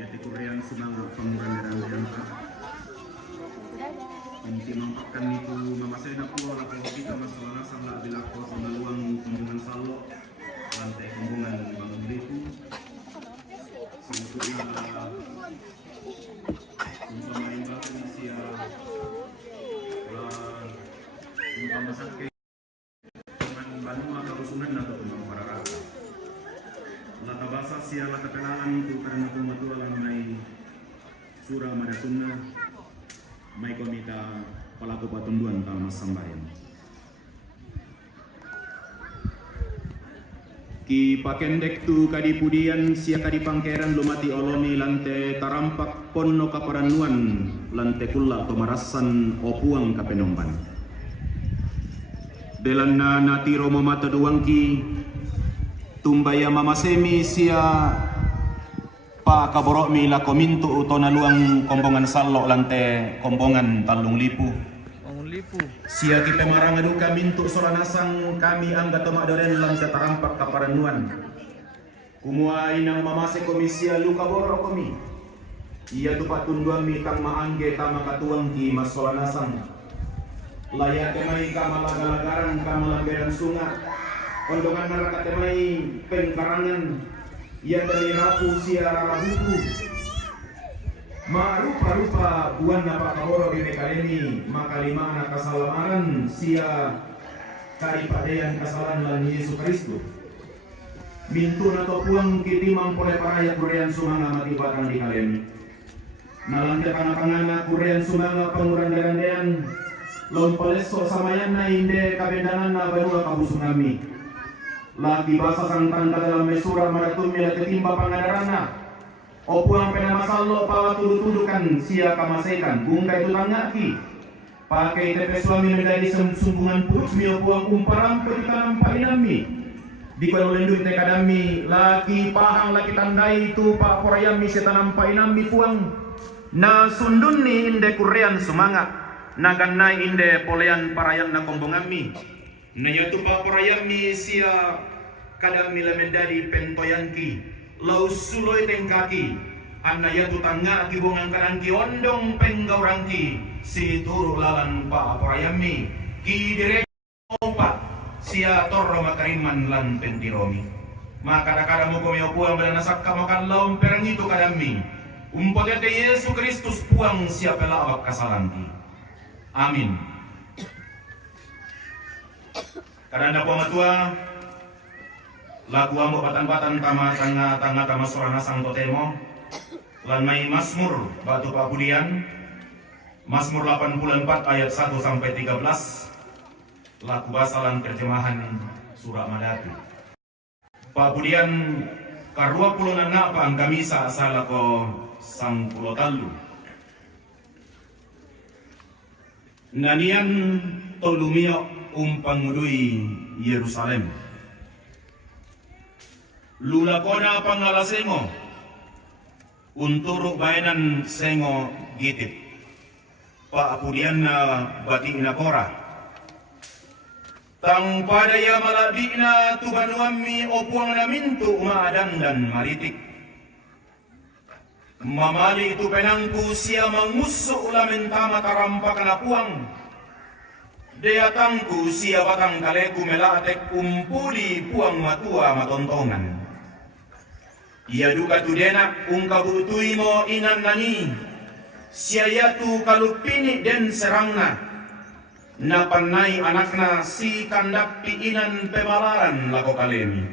ya di Korea semangat pemuran dan untuk mampakkan itu mama saya nak pulang atau kita masalah sangat dilakukan sama luang pembuangan salok lantai pembuangan bangun itu sebetulnya untuk main batu Indonesia untuk masak dengan banua kerusunan atau tembang para rasa lata basa sia lata kenalan itu karena pematualan mai surah madatunna mai komita pelaku patunduan Tamas Sambayan. Ki pakendek tu kadipudian sia kadipangkeran lumati olomi lante tarampak ponno kaparanuan lante kulla pemarasan opuang kapenomban. Delanna natiro mamata duangki tumbaya mamasemi sia pa kaborok mi la komintu utona luang kombongan sallo lante kombongan talung lipu. Sia ki pemarang aduka mintu solanasang kami angga tomak doren lante tarampak kaparanuan. Kumua inang mamase komisia luka borok komi. Ia tupak tunduan mi tang maangge tama katuang ki mas solanasang. Layak temai kamalagalagaran kamalamberan sunga. Kondongan neraka temai pengkarangan ia dari rapu sia rarahuku Marupa-rupa buan napa kaboro bimekaleni makalima anak kasalamaran sia karipadean kasalan lan Yesus Kristus. Mintun atau puang kitimang pole paraya kurean sumanga mati batang di kaleni. Nalang pangana kurean sumanga panguran deran lon paleso samayan na inde kabendanan na barua kabusung kami. Lagi basa sang tangka dalam mesura maratumi la ketimba pangadarana. O puang penamasalo pawa tudukan sia kamasekan bungkai tutangaki. Pakai tepe suami menjadi sembungan purut mio puang umparang perikanam painami. Di kalau lendu te kadami laki pahang laki tandai itu pak porayami setanam painami puang. Na sundun ni inde kurean semangat. Naganai inde polean parayan na kombongami. Na yaitu pak porayami sia kadami lemendadi pentoyanki. Lau suloi tengkaki anaya tutangga kibungan karangki ondong penggaurangki si turu lalan pa porayami ki direk opat sia torro makariman lan pentiromi maka kada mo komio puang belanasak kamakan laum perang itu kadami umpotete Yesus Kristus puang sia pelawak kasalanki amin. Karena puang matua lagu ambo batang-batang tanga tama sorana sang totemo lan mai Mazmur batu pabudian Mazmur 84 ayat 1 sampai 13 lagu basalan terjemahan surah Madatu pabudian karua puluh na pang kamisa asala ko sang pulo talu nanian tolumio umpangudui Yerusalem lula kona pangalasengo unturu bayanan sengo gitip paapudian na bati inakora tang padaya malabi na tubanuami opuang namintu umaadang dan maritik mamali itu penangku sia manguso ulamenta matarampa kanapuang deatangku sia batang kaleku melatek umpuli puang matua matontongan. Ia duka tu denak ungkabutui mo inan nani siaya tu kalupini den serangna napanai anakna si kandak piinan pemalaran lako kalemi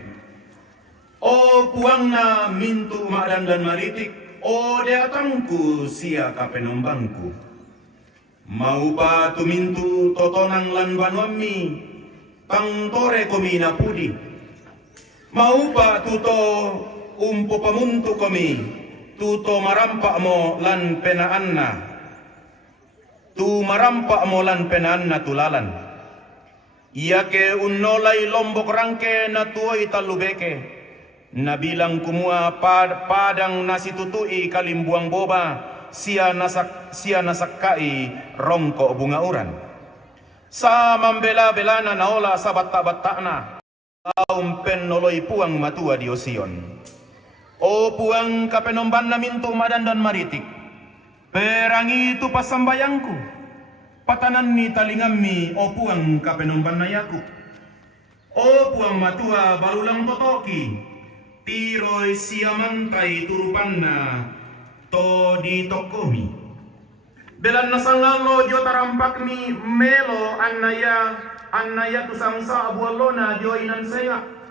o puangna mintu madan dan maritik o deatangku sia kapenombangku mau pa tu mintu totonang lan banwami pangtore komina pudi mau pa tuto umpo pamuntu kami tuto marampak mo lan penaanna tu marampak mo lan penaanna tulalan iya ke unnolay lombok rangke na tuoy talubeke nabilang kumua padang nasi tutui kalimbuang boba sia nasakkai rongko bunga uran sa mambela-belana naola sa batta-battakna kaum penoloy puang matua di Osion. O puang kapenomban na mintu madan dan maritik, perangi itu pasambayangku, patanan ni talingami o puang kapenomban na yaku. O puang matua balulang totoki, tiroy siamantay turupan na to di tokomi. Belan na sangalo jo tarampak mi melo annaya tu sangsa abualona jo inan senga.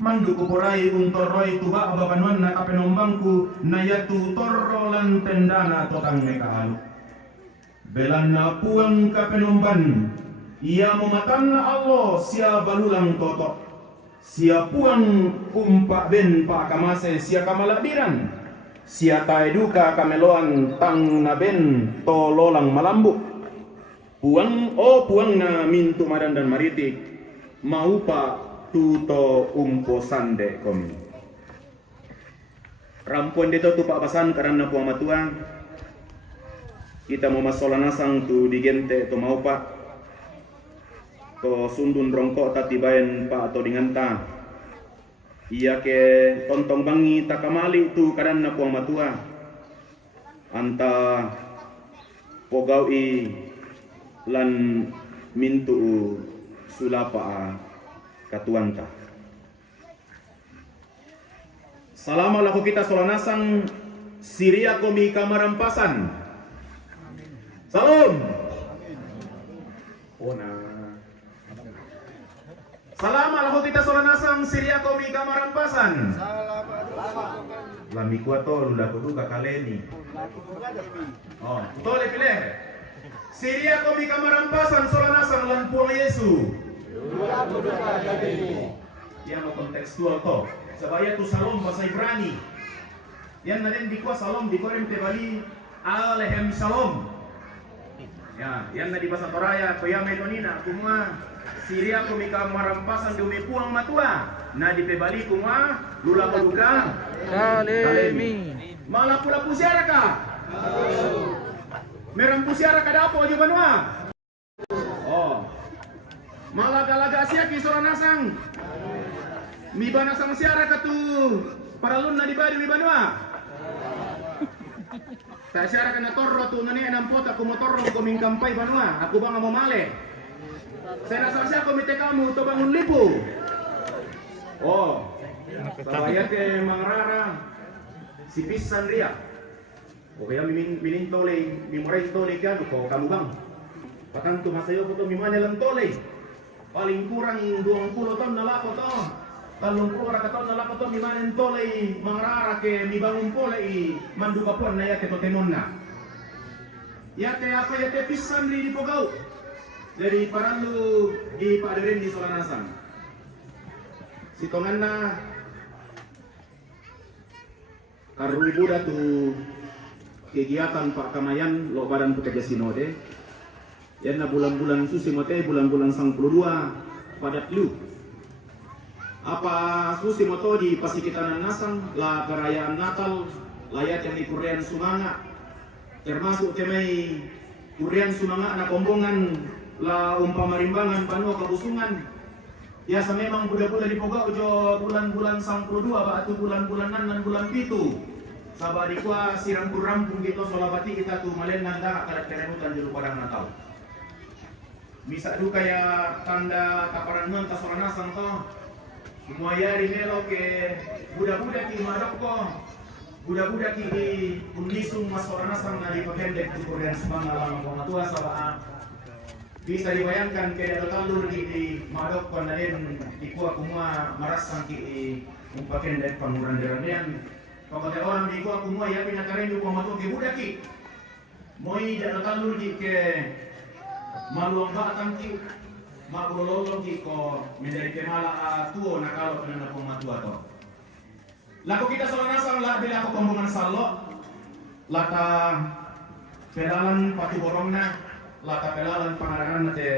Mandu kupurai untoroy tuba abapanuan na kapenombangku nayatu torrolan tendana totang mekaalu. Belan na puang kapenomban ia mematan na Allah sia balulang toto sia puang umpak ben pa kamase sia kamalabiran sia taeduka kameloan tang na ben tololang malambu puang puang na mintu madan dan maritik mau pa tuto umpo sande komi rampon dito tu pak basan karena puang matua kita mau masola nasang tu digente tu mau pak to sundun rongkok tati bayan pak atau dengan ta iya ke tontong bangi takamali tu karena puang matua anta pogawi lan mintu sulapa katuanta. Salama laku kita solanasang Siria komi kamarampasan. Salam. Ona. Salam alho kita solanasang Siria komi kamarampasan. Lami kuato lula kudu kakaleni. Oh, tole pilih. Siria komi kamarampasan solanasang lampuang Yesu. Yang mau kontekstual to. Sabaya tu salom bahasa Ibrani. Yang naden dikwa salom dikorem tebali alehem salom. Ya, yang nadi bahasa Toraya koya melonina kumua Siria komika marampasan di umipuang matua. Na di pebali kumua lula paduka kalemi. Malah pula pusiara ka. Merang pusiara ka dapo aja banua. Oh. Malah galaga sia ki soranasang. Mi banasang siara ka tu paralun na di bari mi banua. Sa siara ka na torro tu nani enam pota kumotorro ko mingkampay banua. Aku bang mau male. Saya nasa siya komite kamu to bangun lipo. Oh. Sabaya ke mangrara si pisan ria. O kaya minin tole, mimoray tole ka ko kamu bang. Pakan tu masayo ko to mimanya lang tole. Paling kurang 20 tahun na lako to. Talong kurang ka tahun na lako to mimanen tole mangrara ke mibangun pole manduka pon na yate to tenon na. Yate apa yate pisan ri di pogau. Jadi parang lu di padarin di Solanasan. Sitongan na karui buda tu kegiatan Pak Kamayan lo badan pekerja sinode. Yan na bulan-bulan susi mote bulan-bulan 22 padat lu. Apa susi moto di Pasikitanan Nasang la perayaan Natal layat yang di Kurian Sumanga termasuk kemai Kurian Sumanga na kombongan la umpamarimbangan pano kabusungan ya sa memang budak-budak di Pogau jo bulan-bulan 22 ba atu bulan-bulanan dan bulan pitu sabadi kwa sirang rampung gitu solabati kita tu malen nanda kada kerebutan juru padang Natal bisa du kaya tanda kaparan non tasoranasang to muayari melo ke budak-budak ki madok ko budak-budak ki unisung masoranasang na di paghendek tu Korean semanga lang ko natua sa bisa dibayangkan kaya talur di madok ko na din ikuha kumua marasang ki umpaken dari panguran deranian pagkata orang di ikuha kumua ya pinakarin ko mato ke budak ki moi da talur di ke maluang batang ki magulolong ki ko menjadi kemala tuo nakalo na pamatua to lako kita solanasang la bila ko kombongan salo lata pelalan pati borongna lata pelalan pangaranan nate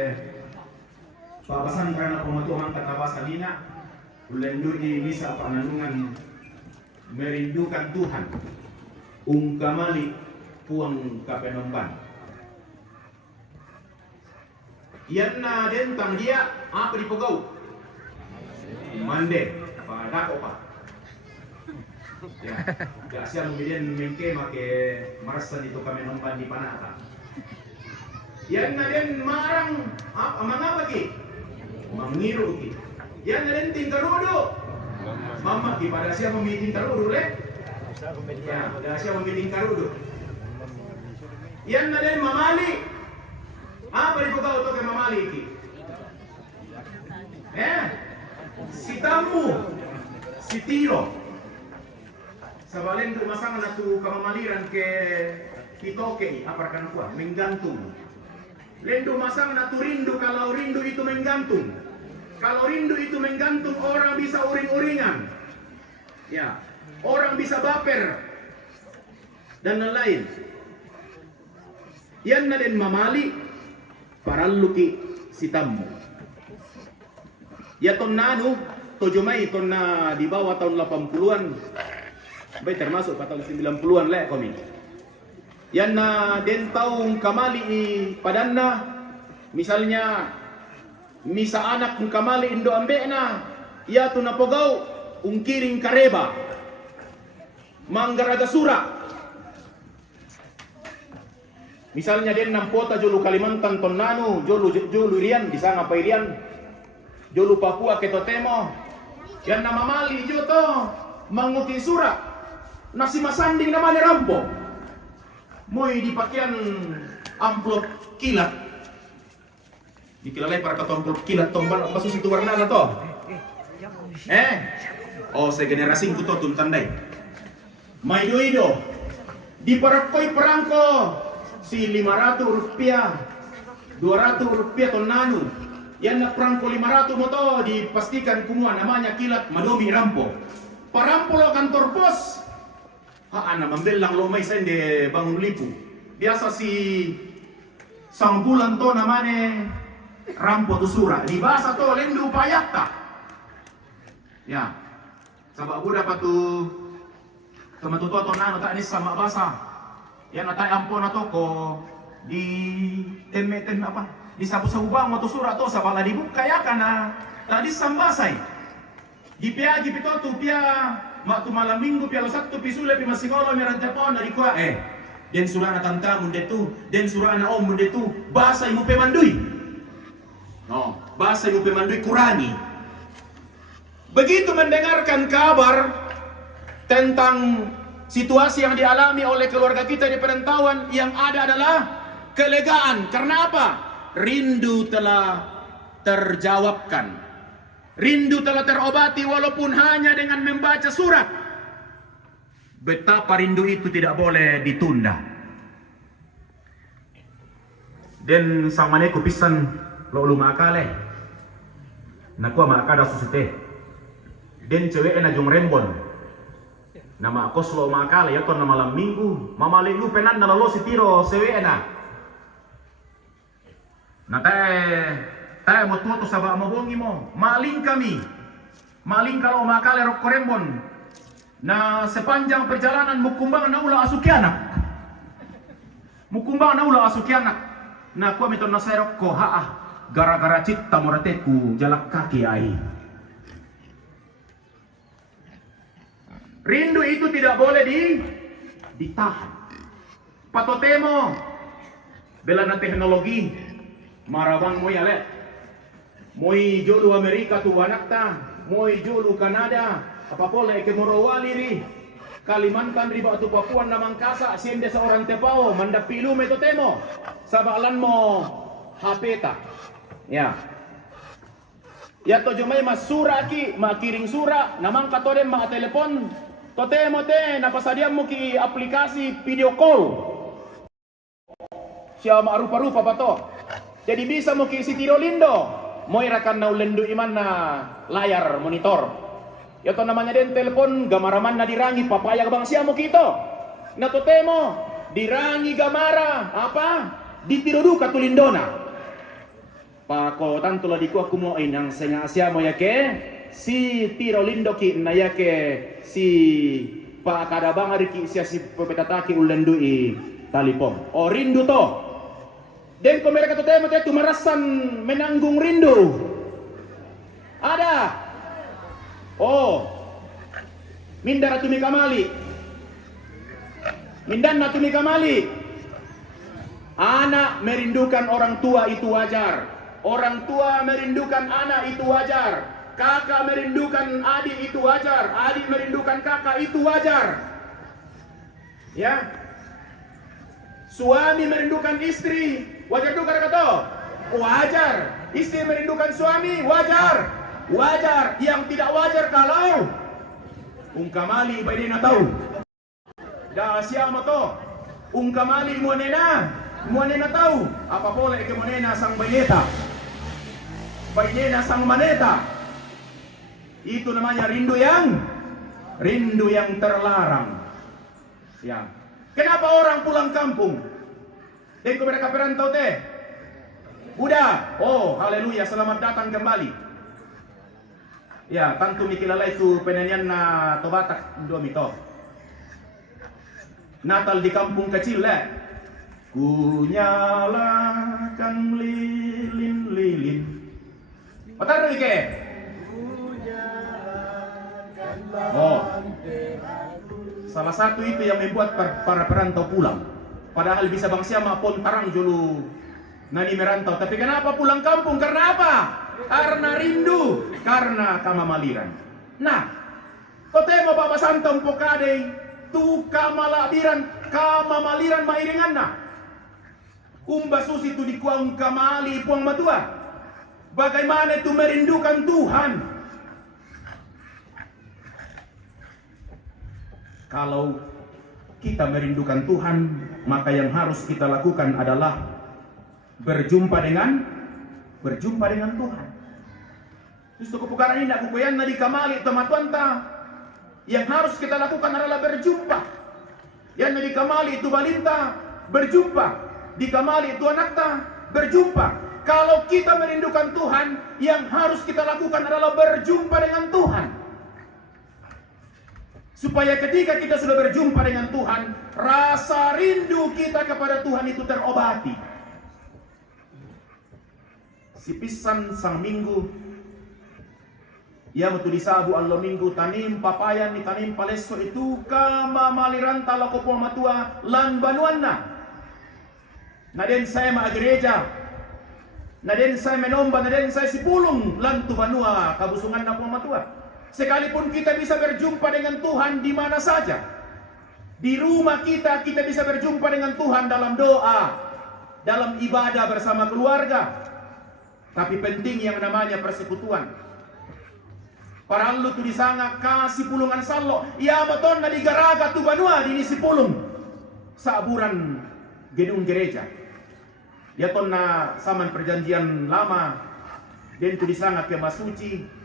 pabasan karena pematuhan kata basalina ulendur di misa pananungan merindukan Tuhan ungkamali puang kapenomban yan na dentang dia apa di Pogau mande pada ko pa ya siya lumilin mengke make marasan itu kapenomban di Panata yan na din marang mangapa ki mangiru ki yan na din tingkarudo mama ki pada siya mamiting karudo le ya pada siya mamiting karudo yan na din mamali apa di Pogau to ke mamali ki si tamu si tiro sabaleng tumasang na tu kamamaliran ke kitoke aparkan kuah menggantung Lendo masang na tu rindu kalau rindu itu menggantung. Kalau rindu itu menggantung orang bisa uring-uringan. Ya, orang bisa baper dan lain-lain. Yan na din mamali paraluki sitammo. Ya ton nanu tojomay ton na di bawah tahun 80-an. Bay termasuk pa tahun 90-an le kami. Yan na den taong kamali padanna misalnya misa anak ng kamali indo ambe na iya to na Pogau ungkiring kareba manggaragasura misalnya den nampota jolu Kalimantan tonnano jolu rian bisa ngapai rian jolu Papua ketotemo yan na mamali joto manguki sura nasi masanding naman ni rampo. Mo'y dipakyan amplop kilat. Dikilalay para ka amplop kilat tong basus itu warna na to. Oh, sa generasing ko to tuntanday. May ido. Di parakoy perangko si 500 rupiah, 200 rupiah ton nanu. Yan na perangko 500 mo to, dipastikan kumuha namanya kilat madumi rampo. Parampo lo kantor pos. Haan na mambil lang lo may sa hindi bangun lipu. Biasa si sang bulan to namane rampo tusura. Di basa to lendu payakta. Ya. Sabak buda pa tu Tumatuto to nano ta anis sama basa. Yan atay ampo na to ko di temme apa? Di sabu-sabubang mo to sura to sa bala di kaya kana tadi sambasay. Di pia pito tu pia ma tu malam minggu pia lo Sabtu pisule pi masingolo meran telepon dari ko den sura na tanta munde tu, den sura na om munde tu, basa mo pe mandui. No, basa mo pe mandui kurangi. Begitu mendengarkan kabar tentang situasi yang dialami oleh keluarga kita di perantauan, yang ada adalah kelegaan. Karena apa? Rindu telah terjawabkan. Rindu telah terobati walaupun hanya dengan membaca surat. Betapa rindu itu tidak boleh ditunda. Dan samane ko pisan lo lumakale. Nakuha makada susite. Den cewek na jong rembon. Nama ako slow makala ya to na malam minggu mamali lu penan na lolo si tiro sewe na tayo mo tuto sa ba mabongi mo maling kami maling kalau makala rok korembon na sepanjang perjalanan mukumbang na ula asukyanak na kuwa mito na serok ko gara-gara citta morateku jalak kaki ai. Rindu itu tidak boleh ditahan. Patotemo bela na teknologi marawang mo yale. Moy jolu Amerika tu anak ta, moy jolu Kanada, apa pole ke morowali ri. Kalimantan riba tu Papua na Mangkasa, siende sa orang tepao, mandapilu meto temo. Sabalan mo hapeta. Ya. Ya to jumay masura ki, makiring sura, namang katodem ma telepon. Totemo te napasadiam mo ki aplikasi video call. Siya maarupa-rupa pa to. Jadi bisa mo ki si Tiro Lindo. Moy rakan na ulendo iman na layar monitor. Yato namanya din telepon gamaraman na dirangi papayag bang siya mo kito. Na totemo dirangi gamara apa? Ditirodu ka tulindona. Pako tanto la di ko mo inang senga siya mo yake. Si Tiro Lindo ki na yake si pa kadabang ariki siya si pepetataki ulandui talipong. O rindu to. Den ko mereka to tema te tumarasan menanggung rindu. Ada. Oh. Mindara tumi kamali. Mindan na tumi kamali. Anak merindukan orang tua itu wajar. Orang tua merindukan anak itu wajar. Kakak merindukan adik itu wajar, adik merindukan kakak itu wajar. Ya. Suami merindukan istri, wajar juga kata. Wajar. Istri merindukan suami, wajar. Wajar. Yang tidak wajar kalau ungkamali ba na tahu. Da siya mo to. Ungkamali mo nena tahu. Apa pole ke mo nena sang bayneta. Baynena sang maneta. Itu namanya rindu yang terlarang. Ya. Kenapa orang pulang kampung? Dan ke mereka perantau teh. Udah. Oh, haleluya, selamat datang kembali. Ya, tantu mikilala itu penyanyian na tobatak domito. Natal di kampung kecil lah. Ku nyalakan lilin-lilin. Patar ke? Oh, salah satu itu yang membuat para perantau pulang. Padahal bisa bang siapa pun tarang julu nani merantau. Tapi kenapa pulang kampung? Karena apa? Karena rindu, karena kamamaliran. Nah, kotemo Bapak Santong pokade tu kamamaliran mairinganna. Kumba susi tu dikuang kamali puang matua. Bagaimana itu merindukan Tuhan? Kalau kita merindukan Tuhan, maka yang harus kita lakukan adalah berjumpa dengan Tuhan. Justru kepukaran ini nak kukuyan na di kamali tematuan ta. Yang harus kita lakukan adalah berjumpa. Yang di kamali itu balinta, berjumpa. Di kamali itu anak ta, berjumpa. Kalau kita merindukan Tuhan, yang harus kita lakukan adalah berjumpa dengan Tuhan. Supaya ketika kita sudah berjumpa dengan Tuhan, rasa rindu kita kepada Tuhan itu terobati. Si pisan sang minggu, ia betul disabu Allah minggu tanim papayan ni tanim paleso itu kamamaliran talakopong matua lan banuanna. Naden saya ma gereja, naden saya menomba, naden saya sipulung lan tu banua kabusungan na puang matua. Sekalipun kita bisa berjumpa dengan Tuhan di mana saja, di rumah kita bisa berjumpa dengan Tuhan dalam doa, dalam ibadah bersama keluarga. Tapi penting yang namanya persekutuan. Para lu tu disanga kasih pulungan salo, ia maton na digaraga tu banua di sipulung saburan gedung gereja. Ya ton na saman perjanjian lama, dan tu disanga ke masuci.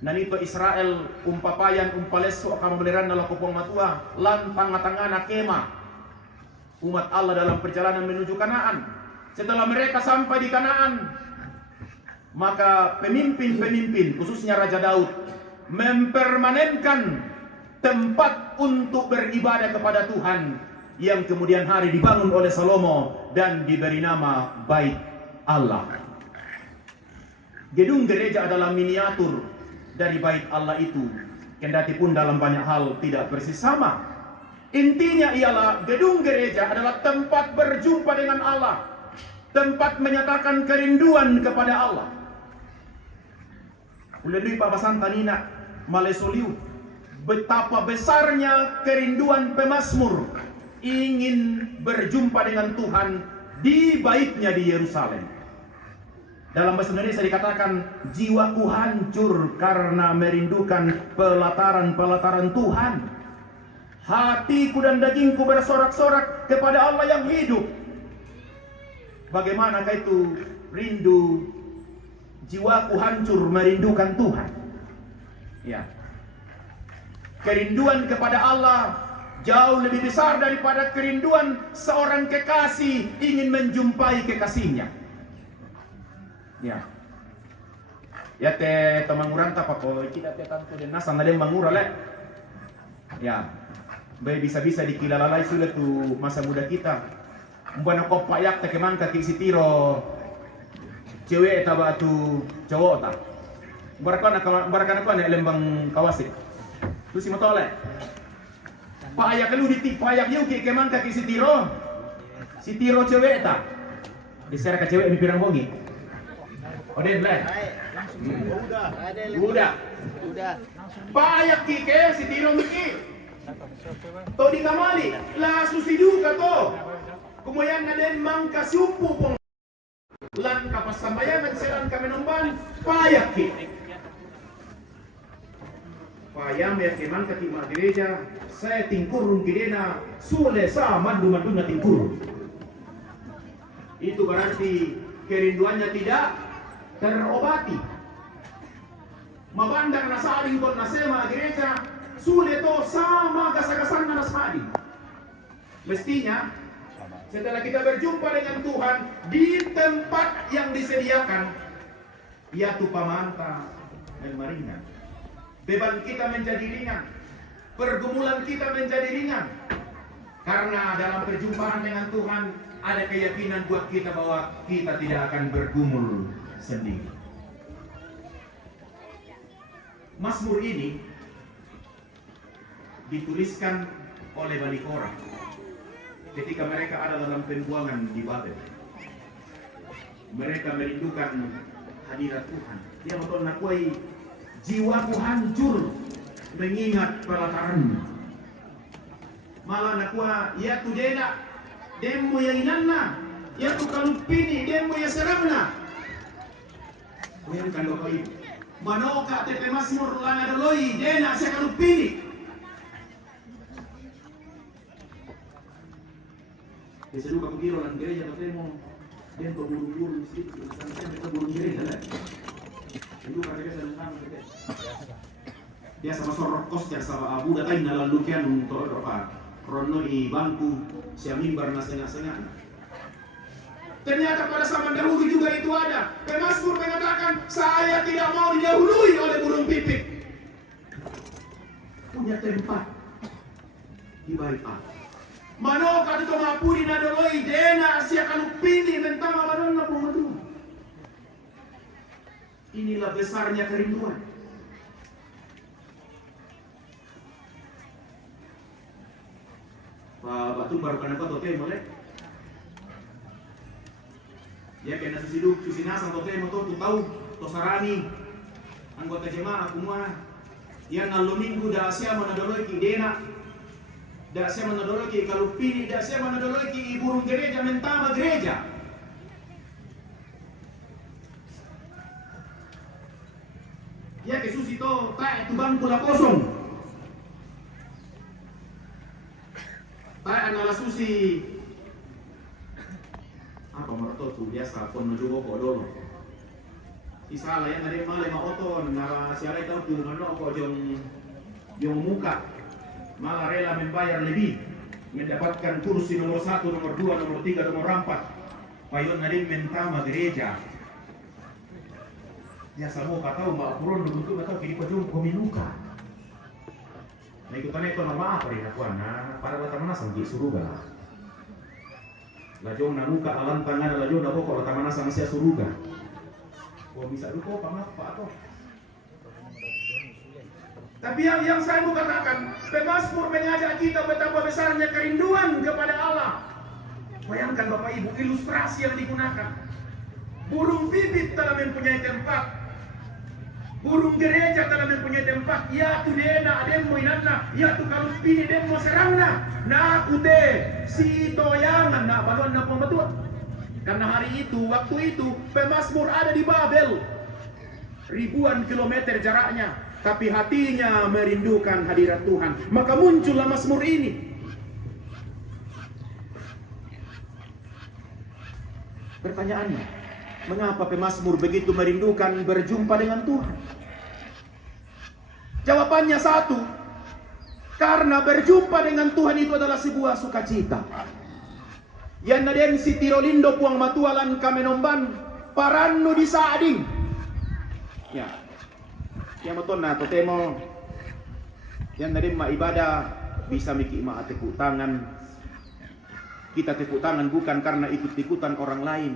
Nanito Israel umpapayan umpaleso kamabeliran na lakopong matua lan tanga-tangana kema umat Allah dalam perjalanan menuju Kanaan. Setelah mereka sampai di Kanaan, maka pemimpin-pemimpin khususnya Raja Daud mempermanenkan tempat untuk beribadah kepada Tuhan yang kemudian hari dibangun oleh Salomo dan diberi nama Bait Allah. Gedung gereja adalah miniatur dari Bait Allah itu, kendati pun dalam banyak hal tidak persis sama. Intinya ialah gedung gereja adalah tempat berjumpa dengan Allah, tempat menyatakan kerinduan kepada Allah. Ulenui papasan tanina malesoliu, betapa besarnya kerinduan pemazmur ingin berjumpa dengan Tuhan di baitnya di Yerusalem. Dalam bahasa Indonesia dikatakan, jiwaku hancur karena merindukan pelataran-pelataran Tuhan. Hatiku dan dagingku bersorak-sorak kepada Allah yang hidup. Bagaimanakah itu rindu? Jiwaku hancur merindukan Tuhan. Ya. Kerinduan kepada Allah jauh lebih besar daripada kerinduan seorang kekasih ingin menjumpai kekasihnya. Ya. Ya te temanguran ta pako kita te tanto den nasa na mangura le. Ya. Baik bisa-bisa dikilalalai sudah tu masa muda kita. Mbana ko payak te keman kaki sitiro cewek ta batu cowok ta. Barakana ko na lembang kawasik. Tu si motole. Payak lu di payak yu ki keman kaki sitiro cewek ta. Diser ka cewek mi pirang bogi. Oden bleh. Udah. Payak kike si tiro miki. To di kamali la susidu ka to. Kumuyan na den mang kasumpu pong lan kapasambayan selan kami nomban payak ki. Payam ya keman kati ma gereja saya tingkurung kidena sule sa mandu na tingkurung. Itu berarti kerinduannya tidak terobati. Mabandang na saling kot na sema gereja sulit to sama kasagasan na nasadi. Mestinya setelah kita berjumpa dengan Tuhan di tempat yang disediakan, yaitu pamanta dan meringan. Beban kita menjadi ringan, pergumulan kita menjadi ringan. Karena dalam perjumpaan dengan Tuhan ada keyakinan buat kita bahwa kita tidak akan bergumul sendiri. Mazmur ini dituliskan oleh Bani Korah ketika mereka ada dalam pembuangan di Babel. Mereka merindukan hadirat Tuhan. Dia betul nakuai jiwaku hancur mengingat pelataranmu. Malah nakuha, ya tu dena, demo yang inanna, ya tu kalupini, demo yang seramna. Bayangkan Bapak Ibu, manoka tepe Mazmur lang adaloy, dena siya kalupini. Kasi lupa kagiro ng gereja, kasi mo, yan to burung-burung sedikit, nasansan kita burung gereja lah. Lupa kagaya sa lungkang kagaya. Dia sama sorokos ya sama abu datang lalu kian untuk apa? Rono i bangku siya mimbar na sengak-sengak. Ternyata pada zaman dahulu juga itu ada. Mazmur mengatakan, saya tidak mau didahului oleh burung pipit. Punya tempat di balik Allah. Mano kadito mapuri na doloy dena siya kalupini mentang manon na pumadu. Inilah besarnya kerinduan. Batu baru kenapa tote boleh? Ya kena susi nasang tote mo to tahu to sarani anggota jemaah semua yang nalo minggu dah siya manadoloy ki dena. Dak siya manadoloy ki kalupini, dak siya manadoloy ki burung gereja mentama gereja. Ya ke susi to tak itu bangku la kosong. Tak adalah susi apa merto tu biasa pon menuju kok dulu. Isala yang ada male ma oton na siara tahu tu ngono kok jong muka. Malah rela membayar lebih mendapatkan kursi nomor 1, nomor 2, nomor 3, nomor 4. Payon nadim mentama gereja. Ya samo katau ma puron bentuk atau kini pajong kominuka. Nah ikutan itu nama apa rin akuan na para batamana sangki suruga. Lajong nanuka alantangan lajong na pokok batamana sama siya suruga. Oh bisa duko pak atau tapi yang saya mau katakan, Mazmur mengajak kita betapa besarnya kerinduan kepada Allah. Bayangkan Bapak Ibu, ilustrasi yang digunakan. Burung pipit telah mempunyai tempat. Burung gereja telah mempunyai tempat. Ya tu dena demo inanna, ya tu kalupini demo serangna. Na kute si toyangan na balon na pembetul. Karena hari itu, waktu itu, Mazmur ada di Babel. Ribuan kilometer jaraknya. Tapi hatinya merindukan hadirat Tuhan. Maka muncullah Mazmur ini. Pertanyaannya, mengapa pemazmur begitu merindukan berjumpa dengan Tuhan? Jawabannya satu, karena berjumpa dengan Tuhan itu adalah sebuah sukacita. Yan na den si Tirolindo puang matualan kamenomban paranno di saading. Ya. Yang betul na totemo yang dari ibadah bisa miki tepuk tangan. Kita tepuk tangan bukan karena ikut-ikutan orang lain,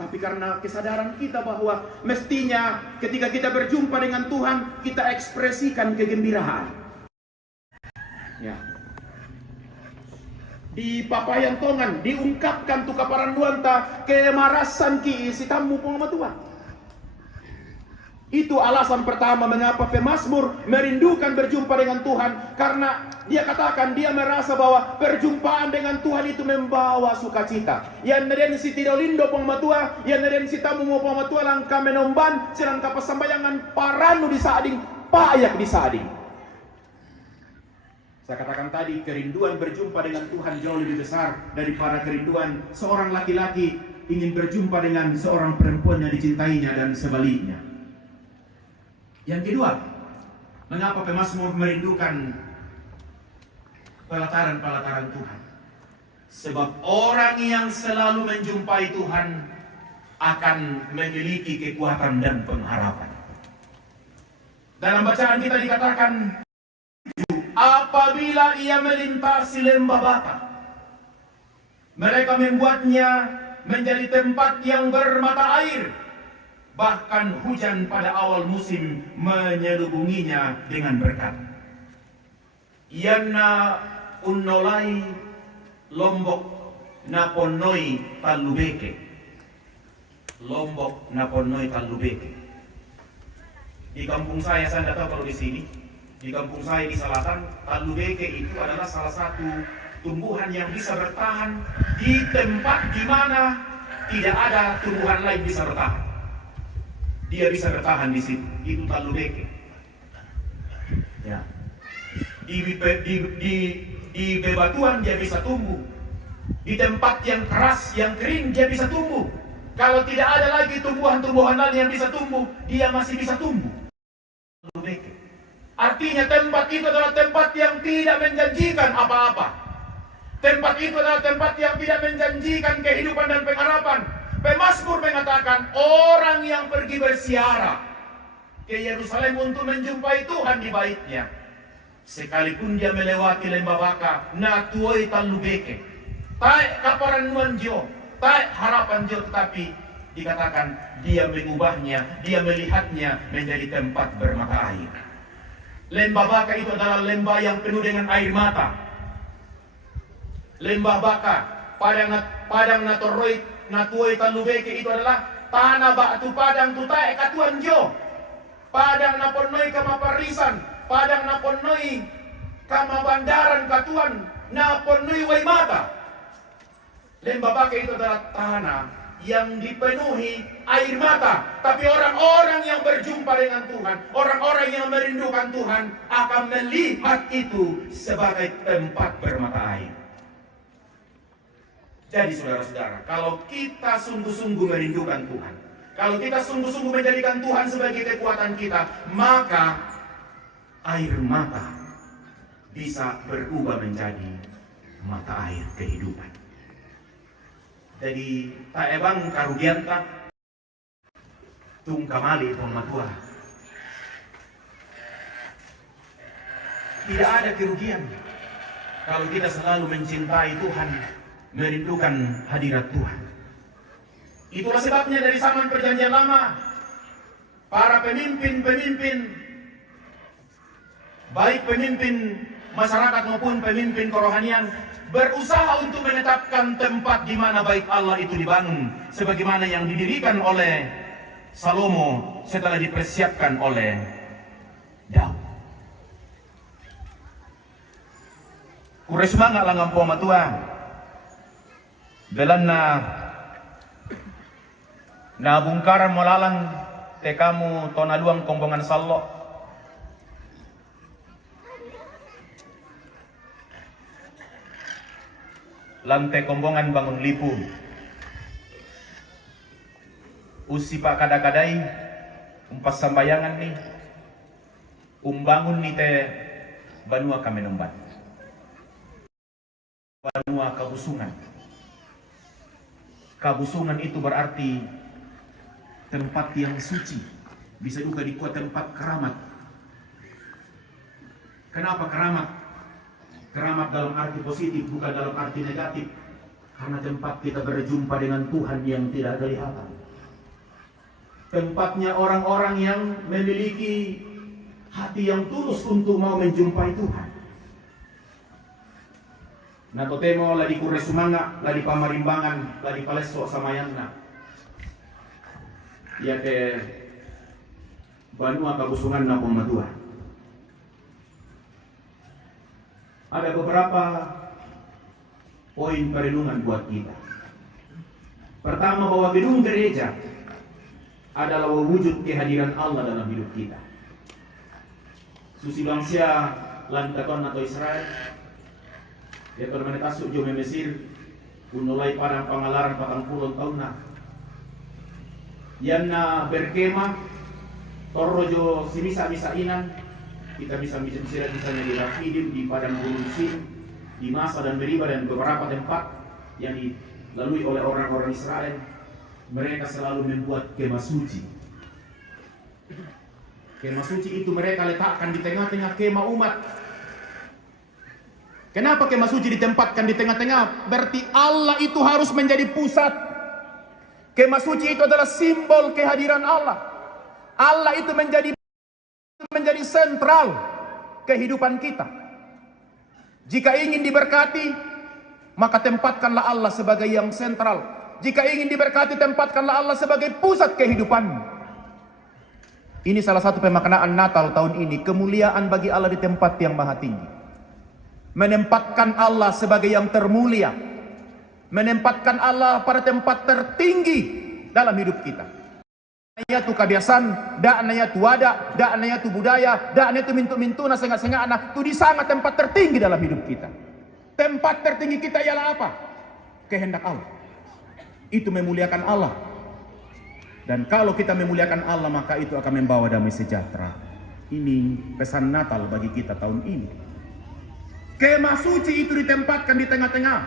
tapi karena kesadaran kita bahwa mestinya ketika kita berjumpa dengan Tuhan kita ekspresikan kegembiraan. Ya. Di papayan tongan diungkapkan tu kaparan duanta kemarasan ki si tamu pengamatua. Itu alasan pertama mengapa pemazmur merindukan berjumpa dengan Tuhan. Karena dia katakan dia merasa bahwa perjumpaan dengan Tuhan itu membawa sukacita. Yan naden si Tirolindo pengmatua, yan naden si tamu mo pengmatua langka menomban, silang kapasambayangan paranu di saading, payak di saading. Saya katakan tadi kerinduan berjumpa dengan Tuhan jauh lebih besar daripada kerinduan seorang laki-laki ingin berjumpa dengan seorang perempuan yang dicintainya dan sebaliknya. Yang kedua, mengapa pemazmur merindukan pelataran-pelataran Tuhan? Sebab orang yang selalu menjumpai Tuhan akan memiliki kekuatan dan pengharapan. Dalam bacaan kita dikatakan, apabila ia melintasi lembah Baka, mereka membuatnya menjadi tempat yang bermata air. Bahkan hujan pada awal musim menyelubunginya dengan berkat. Yana unnolai Lombok naponoi talubeke. Lombok naponoi talubeke. Di kampung saya nggak tahu kalau di sini. Di kampung saya di selatan, talubeke itu adalah salah satu tumbuhan yang bisa bertahan di tempat di mana tidak ada tumbuhan lain bisa bertahan. Dia bisa bertahan di situ. Itu talubeke. Ya. Di bebatuan dia bisa tumbuh. Di tempat yang keras, yang kering dia bisa tumbuh. Kalau tidak ada lagi tumbuhan-tumbuhan lain yang bisa tumbuh, dia masih bisa tumbuh. Artinya tempat itu adalah tempat yang tidak menjanjikan apa-apa. Tempat itu adalah tempat yang tidak menjanjikan kehidupan dan pengharapan. Pemazmur mengatakan, orang yang pergi bersiara ke Yerusalem untuk menjumpai Tuhan di baitnya, sekalipun dia melewati lembah baka, natuoi talubeke, tai kaparan nuanjo, tai harapan jo, tetapi dikatakan dia mengubahnya, dia melihatnya menjadi tempat bermata air. Lembah baka itu adalah lembah yang penuh dengan air mata. Lembah baka, padang natuoi talubeke itu adalah tanah batu padang tutai katuan jo. Padang naponoi kamaparisan, padang naponoi kamabandaran katuan, naponoi waimata. Lembah baka itu adalah tanah yang dipenuhi air mata. Tapi orang-orang yang berjumpa dengan Tuhan, orang-orang yang merindukan Tuhan akan melihat itu sebagai tempat bermata air. Jadi saudara-saudara, kalau kita sungguh-sungguh merindukan Tuhan, kalau kita sungguh-sungguh menjadikan Tuhan sebagai kekuatan kita, maka air mata bisa berubah menjadi mata air kehidupan. Jadi tak ebang karugian tak tung kamali tong matua. Tidak ada kerugian kalau kita selalu mencintai Tuhan, merindukan hadirat Tuhan. Itulah sebabnya dari zaman perjanjian lama, para pemimpin-pemimpin, baik pemimpin masyarakat maupun pemimpin kerohanian, berusaha untuk menetapkan tempat di mana bait Allah itu dibangun, sebagaimana yang didirikan oleh Salomo setelah dipersiapkan oleh Daud. Kures semangat lah ngampo matua. Belan na bungkaran molalang te kamu tonaluang kombongan sallo. Lantai kombongan bangun lipu. Usi pak kadakadai umpas sambayangan nih. Umbangun nih te banua kami nembat. Banua kabusungan. Kabusungan itu berarti tempat yang suci. Bisa juga dikuat tempat keramat. Kenapa keramat? Keramat dalam arti positif, bukan dalam arti negatif. Karena tempat kita berjumpa dengan Tuhan yang tidak kelihatan. Tempatnya orang-orang yang memiliki hati yang tulus untuk mau menjumpai Tuhan. Nah totemo ladi kure sumanga, ladi pamarimbangan, ladi paleso samayangna. Ya ke banua kabusungan na pematua. Ada beberapa poin perenungan buat kita. Pertama, bahwa gedung gereja adalah wujud kehadiran Allah dalam hidup kita. Susi bangsia lantaton atau Israel, ya kalau mereka tasuk jo Mesir, unulai padang pangalaran 40 tahun na. Yan na berkemah, torro jo simisa-misa inan, kita bisa misalnya di Rafidim, di padang gurun Sin, di Masa dan Meriba dan beberapa tempat yang dilalui oleh orang-orang Israel. Mereka selalu membuat kemah suci. Kemah suci itu mereka letakkan di tengah-tengah kemah umat. Kenapa kemah suci ditempatkan di tengah-tengah? Berarti Allah itu harus menjadi pusat. Kemah suci itu adalah simbol kehadiran Allah. Allah itu menjadi sentral kehidupan kita. Jika ingin diberkati, maka tempatkanlah Allah sebagai yang sentral. Jika ingin diberkati, tempatkanlah Allah sebagai pusat kehidupan. Ini salah satu pemaknaan Natal tahun ini, kemuliaan bagi Allah di tempat yang maha tinggi. Menempatkan Allah sebagai yang termulia, menempatkan Allah pada tempat tertinggi dalam hidup kita. Dakna tu kebiasaan, dakna tu wadah, dakna tu budaya, dakna tu mintu-mintu na sengak-sengak anak tu di sangat tempat tertinggi dalam hidup kita. Tempat tertinggi kita ialah apa? Kehendak Allah. Itu memuliakan Allah. Dan kalau kita memuliakan Allah, maka itu akan membawa damai sejahtera. Ini pesan Natal bagi kita tahun ini. Kemah suci itu ditempatkan di tengah-tengah.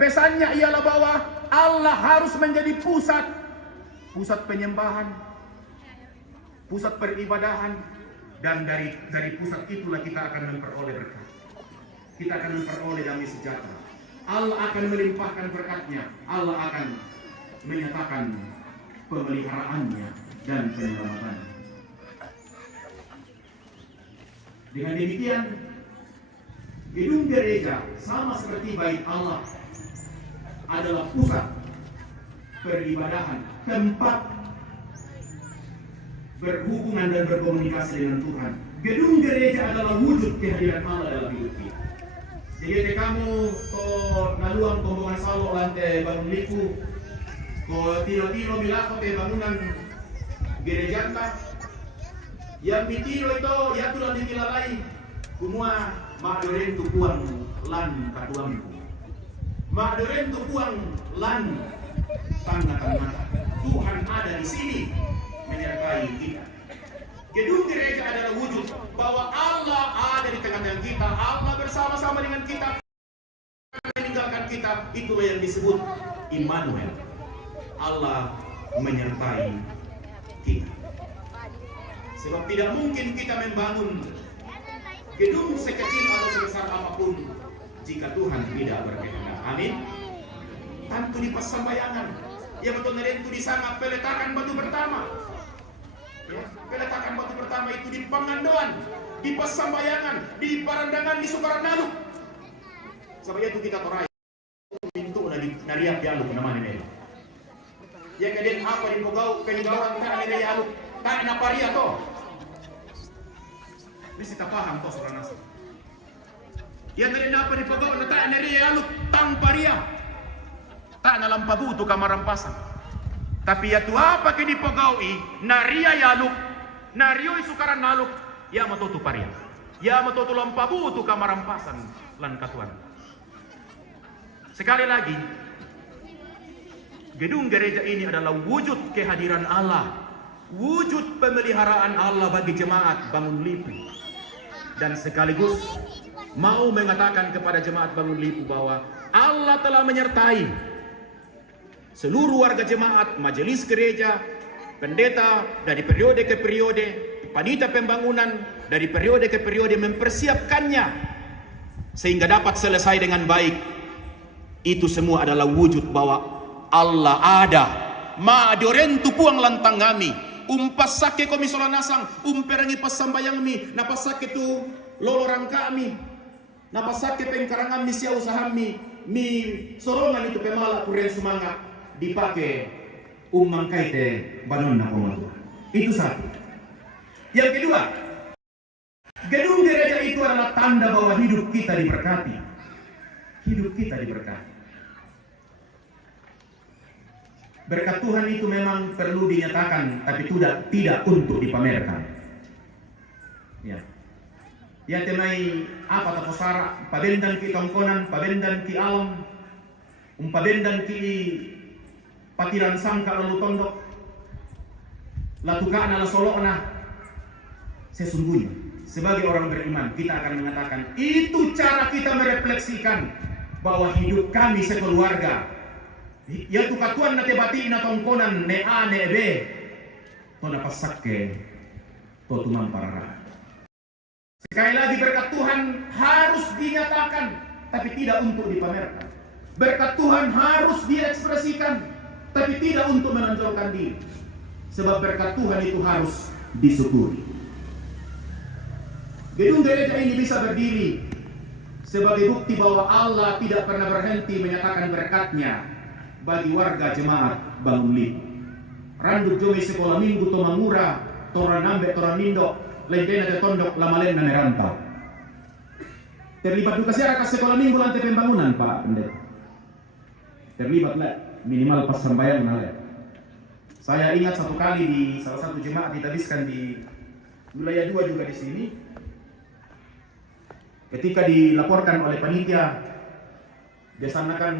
Pesannya ialah bahwa Allah harus menjadi pusat penyembahan, pusat peribadahan, dan dari pusat itulah kita akan memperoleh berkat. Kita akan memperoleh damai sejahtera. Allah akan melimpahkan berkatnya. Allah akan menyatakan pemeliharaannya dan penyelamatannya. Dengan demikian, gedung gereja sama seperti bait Allah adalah pusat peribadahan, tempat berhubungan dan berkomunikasi dengan Tuhan. Gedung gereja adalah wujud kehadiran Allah dalam hidup kita. Jadi kamu to naluang pembangunan salok lantai bangun liku, ko tiro-tiro milako te bangunan gereja yang ditiro itu ya tulang dikilalai kumua madoren tu puang lan katuangku, madoren tu puang lan tanda-tanda Tuhan ada di sini menyertai kita. Gedung gereja adalah wujud bahwa Allah ada di tengah-tengah kita. Allah bersama-sama dengan kita, meninggalkan kita. Itulah yang disebut Immanuel. Allah menyertai kita. Sebab tidak mungkin kita membangun gedung sekecil atau sebesar apapun jika Tuhan tidak berkehendak. Amin. Tentu di pasambayangan, ya betul itu di sana peletakan batu pertama. Ya, peletakan batu pertama itu di Pangandoan, di pasambayangan, di Parandangan, di Sukaranalu. Sebab itu kita torai pintu nariap dialog namanya ini. Ya kemudian apa di Pogau peninggalan kan ada dialog, tak ada paria toh. Ini kita paham toh saudara nasi. Yang kemudian apa di Pogau tak ada dialog tang paria. Tak dalam pabutu kamarampasan. Tapi ya tu apa ke di Pogawi naria yaluk nario isukaran naluk ya matotu paria ya matotu lampabutu kamarampasan lan katuan. Sekali lagi, gedung gereja ini adalah wujud kehadiran Allah, wujud pemeliharaan Allah bagi jemaat Bangun Lipu, dan sekaligus mau mengatakan kepada jemaat Bangun Lipu bahwa Allah telah menyertai seluruh warga jemaat, majelis gereja, pendeta dari periode ke periode, panitia pembangunan dari periode ke periode mempersiapkannya sehingga dapat selesai dengan baik. Itu semua adalah wujud bahwa Allah ada. Ma adorentu puang lantang kami, umpasake komi solanasang, umperangi pasambayangmi, napasake tu lolorang kami, napasake pengkarangan mi sia usahami, mi sorongan itu pemala kuren semangat. Dipakai umang kaite banon na komodo. Itu satu. Yang kedua, gedung gereja itu adalah tanda bahwa hidup kita diberkati. Hidup kita diberkati. Berkat Tuhan itu memang perlu dinyatakan, tapi tidak untuk dipamerkan. Ya. Ya temai apa taposara, pabendan ki tongkonan, pabendan ki alam, pabendan ki patiran sangka lalu tondok latukaan ala solokna. Sesungguhnya sebagai orang beriman kita akan mengatakan itu cara kita merefleksikan bahwa hidup kami sekeluarga ya tu katuan nate bati na tongkonan ne a ne b to na pasakke to tumang parara. Sekali lagi berkat Tuhan harus dinyatakan tapi tidak untuk dipamerkan. Berkat Tuhan harus diekspresikan tapi tidak untuk menonjolkan diri. Sebab berkat Tuhan itu harus disyukuri. Gedung gereja ini bisa berdiri sebagai bukti bahwa Allah tidak pernah berhenti menyatakan berkatnya bagi warga jemaat Bangun Lipu. Randuk jome sekolah minggu to mangura toran ambek toran mindo, lentena te tondok lamalen na nerantau. Terlibat juga siapa sekolah minggu lantai pembangunan Pak Pendeta. Terlibat lah minimal pas sembahyang lah. Saya ingat satu kali di salah satu jemaat ditabiskan di wilayah 2 juga di sini. Ketika dilaporkan oleh panitia, biasanya kan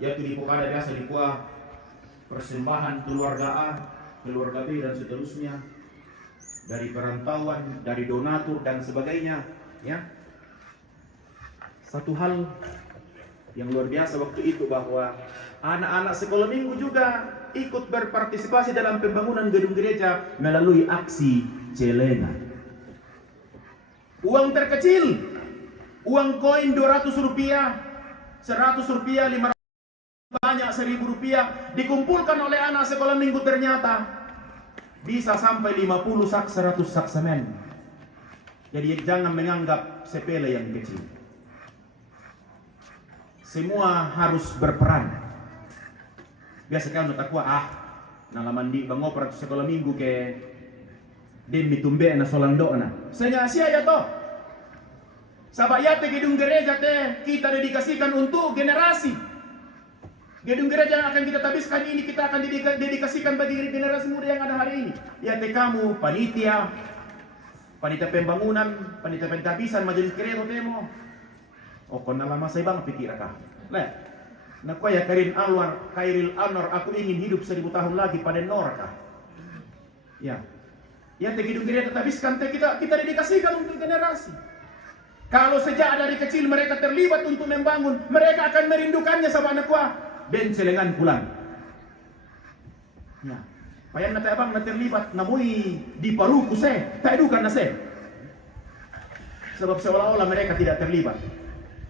yaitu di Pokada biasa di kuah persembahan keluarga A, keluarga B dan seterusnya, dari perantauan, dari donatur dan sebagainya, ya. Satu hal yang luar biasa waktu itu bahwa anak-anak sekolah minggu juga ikut berpartisipasi dalam pembangunan gedung gereja melalui aksi celengan. Uang terkecil, uang koin 200 rupiah, 100 rupiah, 500 banyak 1.000 rupiah dikumpulkan oleh anak sekolah minggu, ternyata bisa sampai 50 sak, 100 sak semen. Jadi jangan menganggap sepele yang kecil. Semua harus berperan. Biasa kan takwa nang mandi bangopar sekolah minggu ke demi tumbe na solando na. Senya sia ya toh. Sabayate gedung gereja teh kita dedikasikan untuk generasi. Gedung gereja yang akan kita tabiskan ini kita akan dedikasikan bagi generasi muda yang ada hari ini. Ya teh kamu panitia pembangunan, panitia pentabisan majelis gereja temo. O kon lama saya bang pikir akah. Leh. Nakwa ya Kairil Anwar, aku ingin hidup 1000 tahun lagi pada neraka. Ya. Ya teh gedung gereja tabiskan teh kita dedikasikan untuk generasi. Kalau sejak dari kecil mereka terlibat untuk membangun, mereka akan merindukannya sama anak kuah. Ben celengan pulang. Ya. Payan na abang na terlibat namui di paruku se, taidukan na se. Sebab seolah-olah mereka tidak terlibat.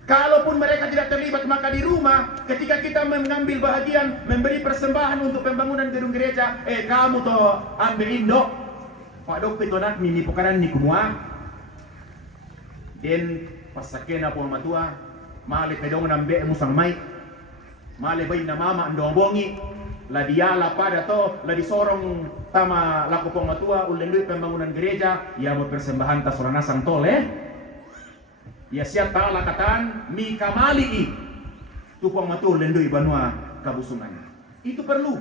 Kalaupun mereka tidak terlibat, maka di rumah ketika kita mengambil bahagian, memberi persembahan untuk pembangunan gedung gereja, kamu toh ambil indo, Pak Dok pitonak mini pukaran ni kumua. Den pasakena po matua, mali pedong nambe musang mai, mali bay na mama andong bongi, la diala pada to, la disorong tama laku po matua, ulendui pembangunan gereja, ya mo persembahan ta soranasang tole. Ya siya ta'ala katan mi kamali tupang matul lendui banua kabusungan. Itu perlu.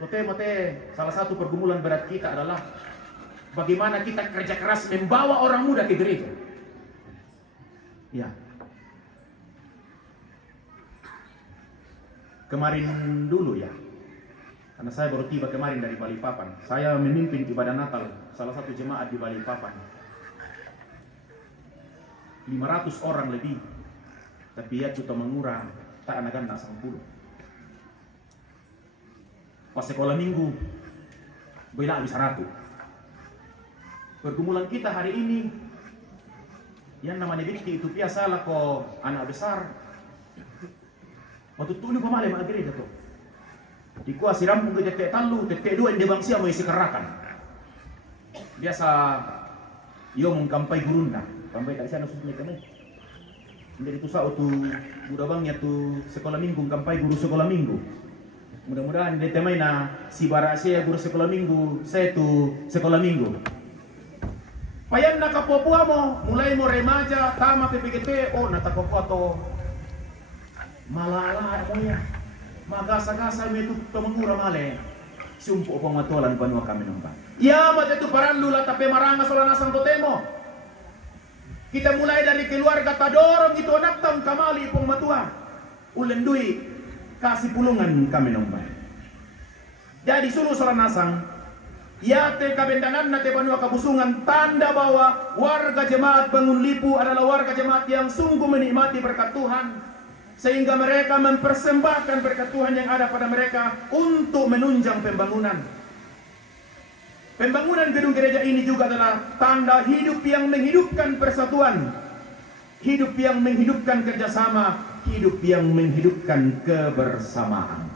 Mote salah satu pergumulan berat kita adalah bagaimana kita kerja keras membawa orang muda ke gereja. Ya. Kemarin dulu ya. Karena saya baru tiba kemarin dari Balikpapan. Saya memimpin ibadah Natal salah satu jemaat di Balikpapan. 500 orang lebih, tapi ya kita mengurang tak anakan nak 10. Pas sekolah minggu, bela habis 100. Pergumulan kita hari ini, yang namanya bikti itu biasa lah kok anak besar. Waktu itu ini pemakai mana gereja tuh. Di kuasi rampung ke tetek talu, tetek 2 yang dia bangsia mau isi kerakan. Biasa, yo mengkampai gurunda. Sampai tak sana sudah kamu. Jadi tu saat tu budak bangnya tu sekolah minggu kampai guru sekolah minggu. Mudah-mudahan dia temai na si barasia guru sekolah minggu, saya tu sekolah minggu. Payan na kapopua mo, mulai mo remaja, tama PPGT, oh natakopua to malala mo ya. Magasa-gasa mo itu tumengura male. Sumpo pamatualan panua kami nampak. Ya mate tu parandu la tape maranga solanasang totemo. Kita mulai dari keluarga tadorong itu anak tam kamali pong matua. Ulendui kasih pulungan kami nombay. Jadi sulu soranasang yate kabendangan na te panua kabusungan tanda bahwa warga jemaat Bangun Lipu adalah warga jemaat yang sungguh menikmati berkat Tuhan. Sehingga mereka mempersembahkan berkat Tuhan yang ada pada mereka untuk menunjang pembangunan. Pembangunan gedung gereja ini juga adalah tanda hidup yang menghidupkan persatuan, hidup yang menghidupkan kerjasama, hidup yang menghidupkan kebersamaan.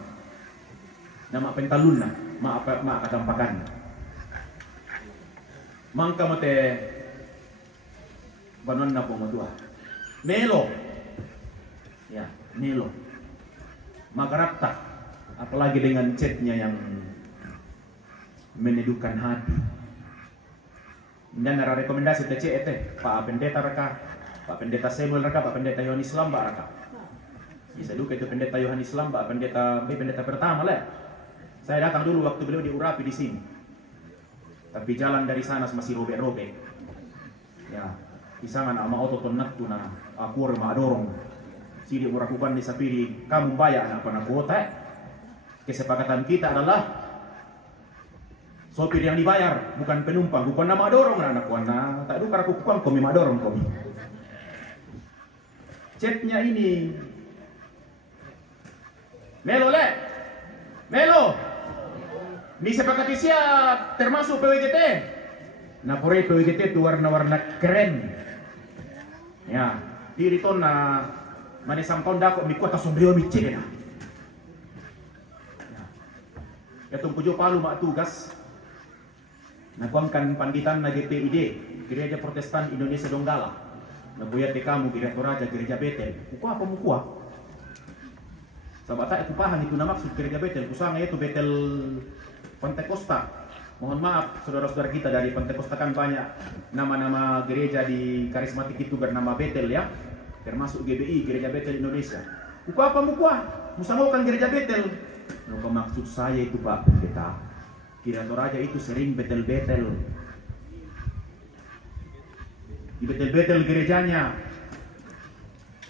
Nama pentaluna, maaf katampakan. Mangka mate banon na po matua. Nelo, ya Nelo, Magarapta, apalagi dengan chatnya yang meneduhkan hati. Dan ada rekomendasi TCET, Pak Pendeta raka, Pak Pendeta Samuel raka, Pak Pendeta Yohanes Lamba raka. Bisa duka itu Pendeta Yohanes Lamba, pendeta pertama lah. Saya datang dulu waktu beliau diurapi di sini. Tapi jalan dari sana masih robek-robek. Ya, isangan ama ototon natuna akur ma dorong. Sidi merakukan di sapiri kamu bayar anak anak kota. Kesepakatan kita adalah sopir yang dibayar, bukan penumpang, bukan nama dorong anak wana. Tak duka aku kuang komi ma dorong komi. Chatnya ini. Melo le. Melo. Ni sepakati siya termasuk PWGT. Na pore PWGT itu warna-warna keren. Ya, diri to na manisang tonda ko mi kuat sombrio mi cina. Ya tong pujo palu mak tugas. Nakuangkan panditan na GPID, Gereja Protestan Indonesia Donggala. Nabuya te kamu Gereja Raja Gereja Betel. Kuah apa mukuah? Sahabat tak paham itu nama maksud Gereja Betel. Kusanga itu Betel Pentekosta. Mohon maaf saudara-saudara kita dari Pentekosta kan banyak nama-nama gereja di karismatik itu bernama Betel ya. Termasuk GBI, Gereja Betel Indonesia. Mukuah apa mukuah? Musangokan Gereja Betel. Apa maksud saya itu Pak Pendeta? Gereja Raja itu sering betel-betel. Di betel-betel gerejanya.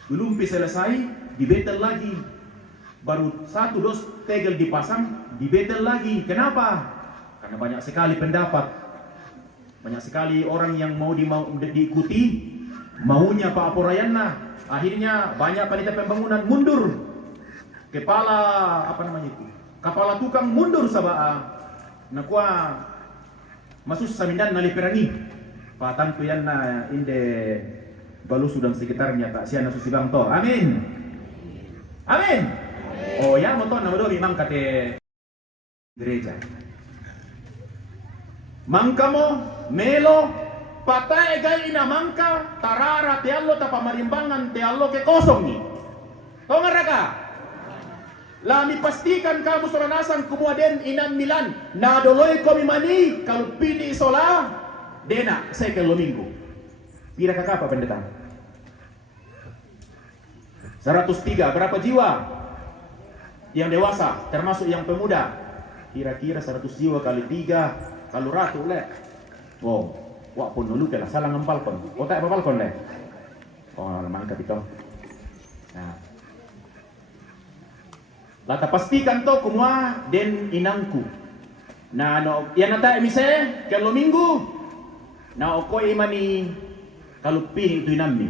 Belum selesai, dibetel lagi. Baru 1 dos tegel dipasang, dibetel lagi. Kenapa? Karena banyak sekali pendapat. Banyak sekali orang yang mau diikuti maunya Pak Aporayanna. Akhirnya banyak panitia pembangunan mundur. Kepala Kepala tukang mundur sabaa. Nakua masuk samindan naliperani patan tuyan na inde balu sudah sekitarnya tak sia na susibang to. Amin. Amin. Oh ya moto na modori mangkate gereja. Mangkamo melo patay gay ina mangka tarara te allo ta pamarimbangan te allo ke kosong ni. Tongaraka. Lami pastikan kamu soranasan kumuaden inan milan na doloy komi mani kalau pini isola dena saya minggu. Pira kakak apa pendeta? 103 berapa jiwa yang dewasa termasuk yang pemuda? Kira-kira 100 jiwa kali 3 kalau ratu le. Oh, wak pun dulu lah salah ngempal pun. Oh tak apa pun le. Oh mangkat itu. Nah. Lata pastikan to kumwa den inangku. Na no yan nata emise kalau minggu. Na okoy imani kalupin itu inamni.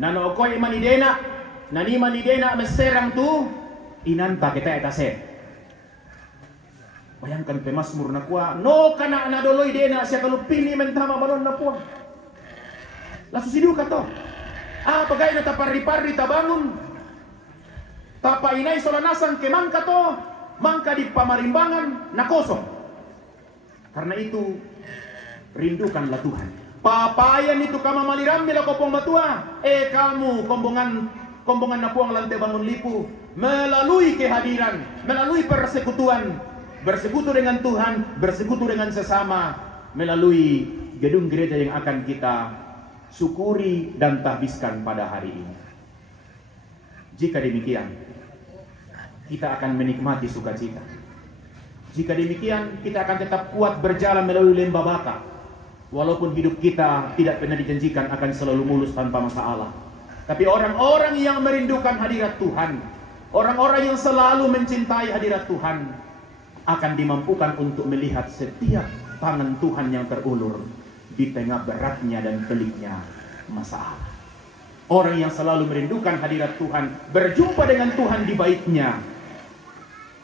Na no okoy imani dena. Nani mani dena meserang tu inanta kita etase. Bayangkan pemasmur na kuah. No kana na doloy dena siya kalupin mentama balon na puah. Lasu sidu ka to. Ah pagay na tapari-pari tabangun. Tapa inay solanasan ke mangka to, mangka di pamarimbangan na kosong. Karena itu rindukanlah Tuhan. Papayan itu kama maliram mila kopong matua. Kamu kombongan na puang lantai bangun lipu melalui kehadiran, melalui persekutuan, bersekutu dengan Tuhan, bersekutu dengan sesama, melalui gedung gereja yang akan kita syukuri dan tahbiskan pada hari ini. Jika demikian, kita akan menikmati sukacita. Jika demikian, kita akan tetap kuat berjalan melalui lembah baka. Walaupun hidup kita tidak pernah dijanjikan akan selalu mulus tanpa masalah. Tapi orang-orang yang merindukan hadirat Tuhan, orang-orang yang selalu mencintai hadirat Tuhan, akan dimampukan untuk melihat setiap tangan Tuhan yang terulur di tengah beratnya dan peliknya masalah. Orang yang selalu merindukan hadirat Tuhan, berjumpa dengan Tuhan di baitnya,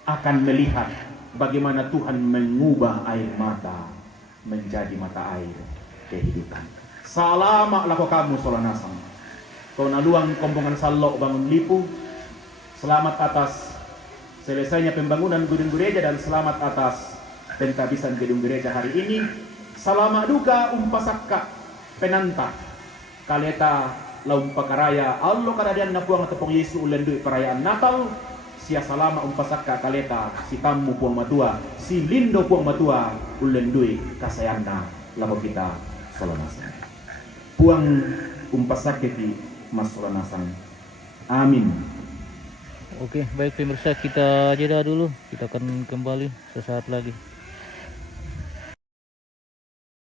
akan melihat bagaimana Tuhan mengubah air mata menjadi mata air kehidupan. Salamak lako kamu solanasang. Kau naluang kombongan salok bangun lipu. Selamat atas selesainya pembangunan gedung gereja dan selamat atas pentabisan gedung gereja hari ini. Salamak duka umpasakka penanta kaleta laum pakaraya Allah kadadian napuang tepong Yesu ulendu perayaan Natal sia salama umpasaka kaleta si tamu puang matua si lindo puang matua ulendui kasayanda labo kita solanasan puang umpasaketi mas solanasan amin. Oke, baik pemirsa, kita jeda dulu. Kita akan kembali sesaat lagi.